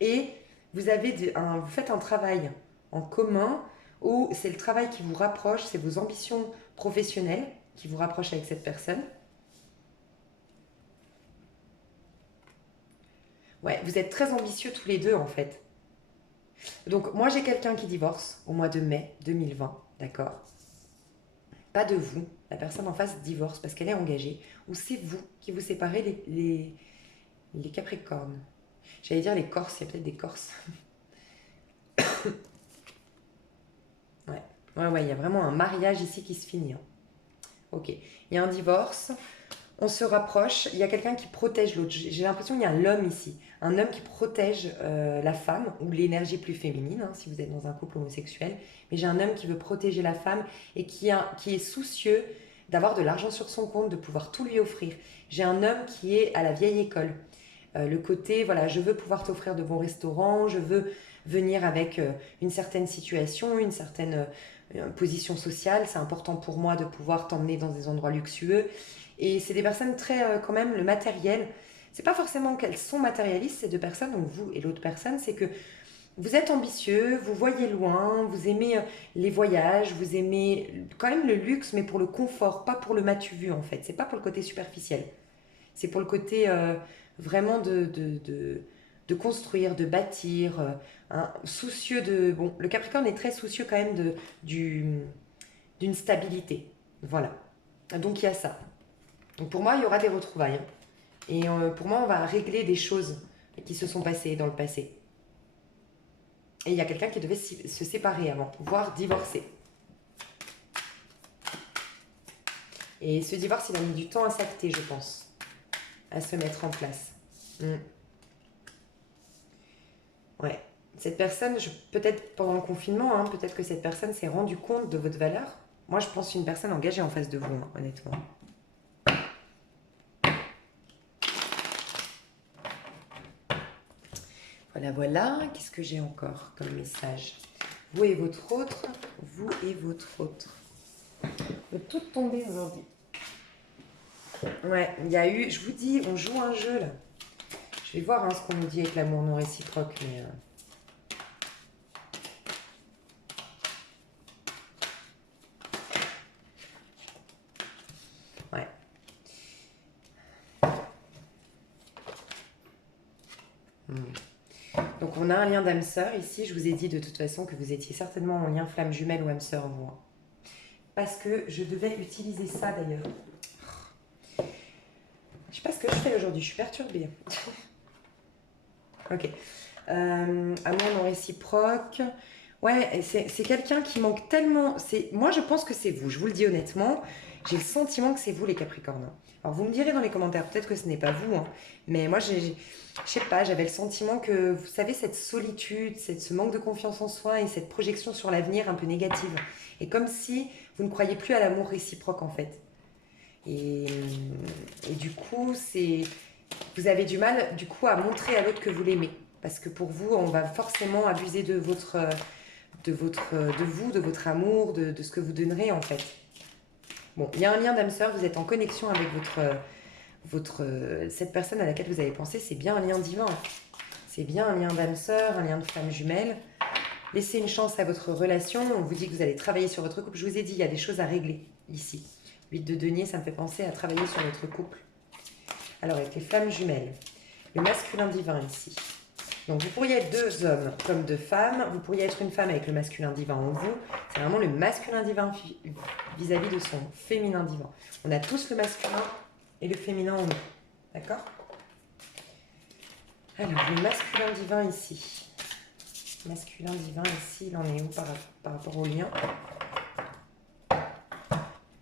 Et vous, vous faites un travail en commun où c'est le travail qui vous rapproche, c'est vos ambitions professionnelles qui vous rapprochent avec cette personne. Ouais, vous êtes très ambitieux tous les deux en fait. Donc moi j'ai quelqu'un qui divorce au mois de mai 2020, d'accord? Pas de vous, la personne en face divorce parce qu'elle est engagée, ou c'est vous qui vous séparez les Capricornes. J'allais dire les Corses, il y a peut-être des Corses. Ouais, il y a vraiment un mariage ici qui se finit. Hein. Ok, il y a un divorce, on se rapproche, il y a quelqu'un qui protège l'autre. J'ai l'impression qu'il y a l'homme ici, un homme qui protège la femme, ou l'énergie plus féminine, hein, si vous êtes dans un couple homosexuel. Mais j'ai un homme qui veut protéger la femme et qui est soucieux d'avoir de l'argent sur son compte, de pouvoir tout lui offrir. J'ai un homme qui est à la vieille école. Le côté, voilà, je veux pouvoir t'offrir de bons restaurants, je veux venir avec une certaine situation, une certaine position sociale. C'est important pour moi de pouvoir t'emmener dans des endroits luxueux. Et c'est des personnes très, quand même, le matériel. C'est pas forcément qu'elles sont matérialistes, ces deux personnes, donc vous et l'autre personne, c'est que vous êtes ambitieux, vous voyez loin, vous aimez les voyages, vous aimez quand même le luxe, mais pour le confort, pas pour le matu vu en fait. C'est pas pour le côté superficiel. C'est pour le côté vraiment de construire, de bâtir, hein, soucieux de... Bon, le Capricorne est très soucieux quand même d'une stabilité. Voilà. Donc il y a ça. Donc pour moi, il y aura des retrouvailles. Hein. Et pour moi, on va régler des choses qui se sont passées dans le passé. Et il y a quelqu'un qui devait se séparer avant, voire divorcer. Et ce divorce, il a mis du temps à s'acter, je pense, à se mettre en place. Ouais. Cette personne, peut-être pendant le confinement, hein, peut-être que cette personne s'est rendue compte de votre valeur. Moi, je pense une personne engagée en face de vous, hein, honnêtement. Voilà, voilà. Qu'est-ce que j'ai encore comme message? Vous et votre autre. Vous et votre autre. De tout tomber aujourd'hui. Ouais, il y a eu... Je vous dis, on joue un jeu, là. Je vais voir hein, ce qu'on nous dit avec l'amour non réciproque, mais... Ouais. Donc on a un lien d'âme sœur ici. Je vous ai dit de toute façon que vous étiez certainement en lien flamme jumelle ou âme sœur en moi. Parce que je devais utiliser ça d'ailleurs. Je Je sais pas ce que je fais aujourd'hui, je suis perturbée. Ok. Amour non réciproque. Ouais, c'est quelqu'un qui manque tellement. Moi, je pense que c'est vous. Je vous le dis honnêtement. J'ai le sentiment que c'est vous, les Capricornes. Alors, vous me direz dans les commentaires, peut-être que ce n'est pas vous. Hein, mais moi, je sais pas, j'avais le sentiment que, vous savez, cette solitude, ce manque de confiance en soi et cette projection sur l'avenir un peu négative. Et comme si vous ne croyez plus à l'amour réciproque, en fait. Et, et du coup, vous avez du mal du coup à montrer à l'autre que vous l'aimez. Parce que pour vous, on va forcément abuser de vous, de votre amour, de ce que vous donnerez en fait. Bon, il y a un lien d'âme sœur, vous êtes en connexion avec cette personne à laquelle vous avez pensé, c'est bien un lien divin. C'est bien un lien d'âme sœur, un lien de flamme jumelle. Laissez une chance à votre relation. On vous dit que vous allez travailler sur votre couple. Je vous ai dit, il y a des choses à régler ici. 8 de denier, ça me fait penser à travailler sur votre couple. Alors, avec les flammes jumelles, le masculin divin ici. Donc, vous pourriez être deux hommes comme deux femmes. Vous pourriez être une femme avec le masculin divin en vous. C'est vraiment le masculin divin vis-à-vis de son féminin divin. On a tous le masculin et le féminin en nous. D'accord? Alors, le masculin divin ici. Masculin divin ici, il en est où par rapport au lien?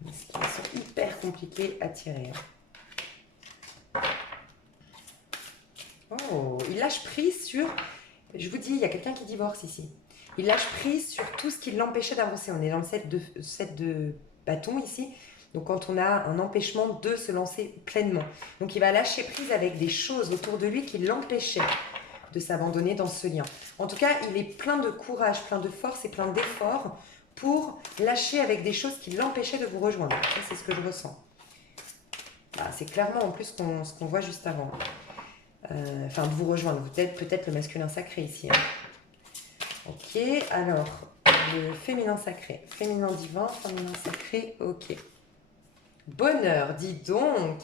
Parce qu'ils sont hyper compliqués à tirer. Oh, il lâche prise sur... Je vous dis, il y a quelqu'un qui divorce ici. Il lâche prise sur tout ce qui l'empêchait d'avancer. On est dans le 7 de bâton ici. Donc quand on a un empêchement de se lancer pleinement. Donc il va lâcher prise avec des choses autour de lui qui l'empêchaient de s'abandonner dans ce lien. En tout cas, il est plein de courage, plein de force et plein d'efforts pour lâcher avec des choses qui l'empêchaient de vous rejoindre. Ça, c'est ce que je ressens. Bah, c'est clairement en plus ce qu'on voit juste avant. Enfin, de vous rejoindre. Peut-être le masculin sacré ici. Hein. Ok, alors, le féminin sacré. Féminin divin, féminin sacré, ok. Bonheur, dis donc.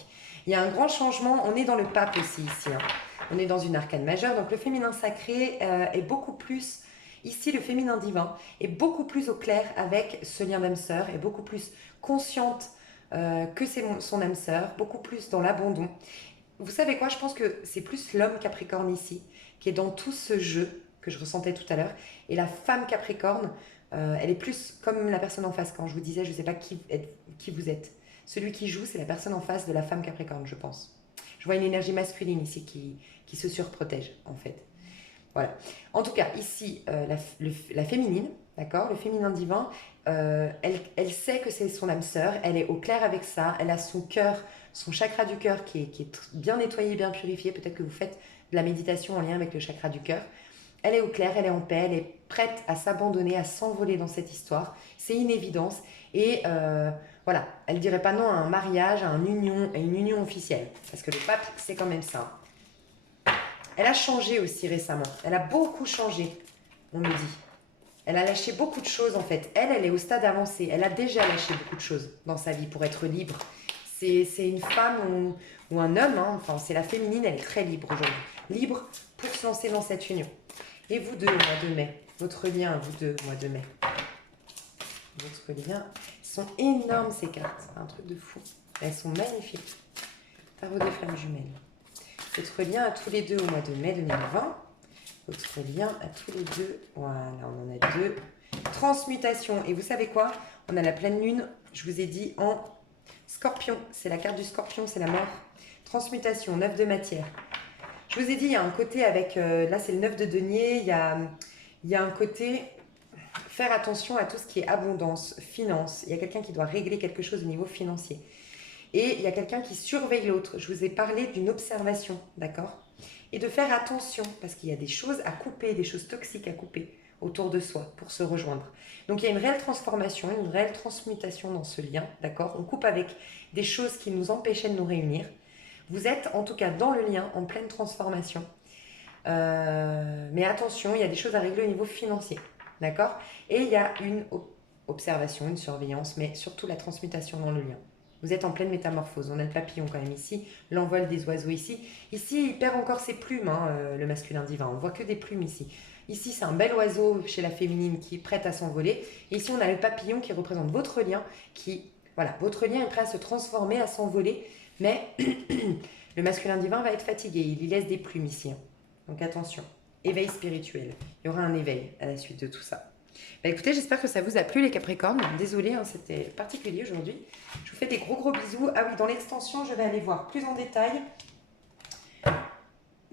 Il y a un grand changement. On est dans le pape aussi ici. Hein. On est dans une arcane majeure. Donc, le féminin sacré est beaucoup plus... Ici, le féminin divin est beaucoup plus au clair avec ce lien d'âme sœur, est beaucoup plus consciente que c'est son âme sœur, beaucoup plus dans l'abandon. Vous savez quoi, je pense que c'est plus l'homme Capricorne ici, qui est dans tout ce jeu que je ressentais tout à l'heure. Et la femme Capricorne, elle est plus comme la personne en face. Quand je vous disais, je ne sais pas qui vous êtes. Celui qui joue, c'est la personne en face de la femme Capricorne, je pense. Je vois une énergie masculine ici qui se surprotège, en fait. Voilà. En tout cas, ici, la féminine, d'accord, le féminin divin, elle sait que c'est son âme sœur, elle est au clair avec ça, elle a son cœur, son chakra du cœur qui est bien nettoyé, bien purifié. Peut-être que vous faites de la méditation en lien avec le chakra du cœur. Elle est au clair, elle est en paix, elle est prête à s'abandonner, à s'envoler dans cette histoire. C'est une évidence. Et voilà, elle ne dirait pas non à un mariage, à une union officielle. Parce que le pape, c'est quand même ça. Elle a changé aussi récemment. Elle a beaucoup changé, on me dit. Elle a lâché beaucoup de choses en fait. Elle est au stade avancé. Elle a déjà lâché beaucoup de choses dans sa vie pour être libre. C'est une femme ou un homme, hein. Enfin c'est la féminine, elle est très libre aujourd'hui. Libre pour se lancer dans cette union. Et vous deux au mois de mai, votre lien, vous deux au mois de mai. Votre lien, ils sont énormes ces cartes, un truc de fou. Elles sont magnifiques. Tarot des flammes jumelles. Votre lien à tous les deux au mois de mai 2020. Votre lien à tous les deux. Voilà, on en a deux. Transmutation. Et vous savez quoi? On a la pleine lune, je vous ai dit, en scorpion. C'est la carte du scorpion, c'est la mort. Transmutation, 9 de matière. Je vous ai dit, il y a un côté avec... là, c'est le 9 de denier. Il y a un côté... Faire attention à tout ce qui est abondance, finance. Il y a quelqu'un qui doit régler quelque chose au niveau financier. Et il y a quelqu'un qui surveille l'autre. Je vous ai parlé d'une observation, d'accord? Et de faire attention, parce qu'il y a des choses à couper, des choses toxiques à couper autour de soi pour se rejoindre. Donc il y a une réelle transformation, une réelle transmutation dans ce lien, d'accord? On coupe avec des choses qui nous empêchaient de nous réunir. Vous êtes en tout cas dans le lien, en pleine transformation. Mais attention, il y a des choses à régler au niveau financier, d'accord? Et il y a une observation, une surveillance, mais surtout la transmutation dans le lien. Vous êtes en pleine métamorphose. On a le papillon quand même ici, l'envol des oiseaux ici. Ici, il perd encore ses plumes, hein, le masculin divin. On voit que des plumes ici. Ici, c'est un bel oiseau chez la féminine qui est prête à s'envoler. Et ici, on a le papillon qui représente votre lien, voilà, votre lien est prêt à se transformer, à s'envoler. Mais Le masculin divin va être fatigué, il y laisse des plumes ici, hein. Donc attention, éveil spirituel. Il y aura un éveil à la suite de tout ça. Bah écoutez, j'espère que ça vous a plu les Capricornes. Désolée, hein, c'était particulier aujourd'hui. Je vous fais des gros bisous. Ah oui, dans l'extension, je vais aller voir plus en détail.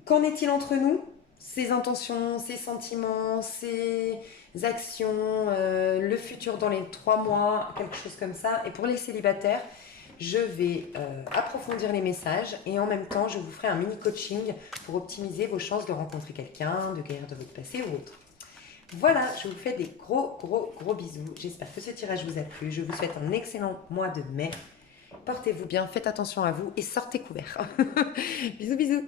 Qu'en est-il entre nous? Ses intentions, ses sentiments, ses actions, le futur dans les 3 mois, quelque chose comme ça. Et pour les célibataires, je vais approfondir les messages et en même temps, je vous ferai un mini coaching pour optimiser vos chances de rencontrer quelqu'un, de guérir de votre passé ou autre. Voilà, je vous fais des gros bisous. J'espère que ce tirage vous a plu. Je vous souhaite un excellent mois de mai. Portez-vous bien, faites attention à vous et sortez couverts. Bisous.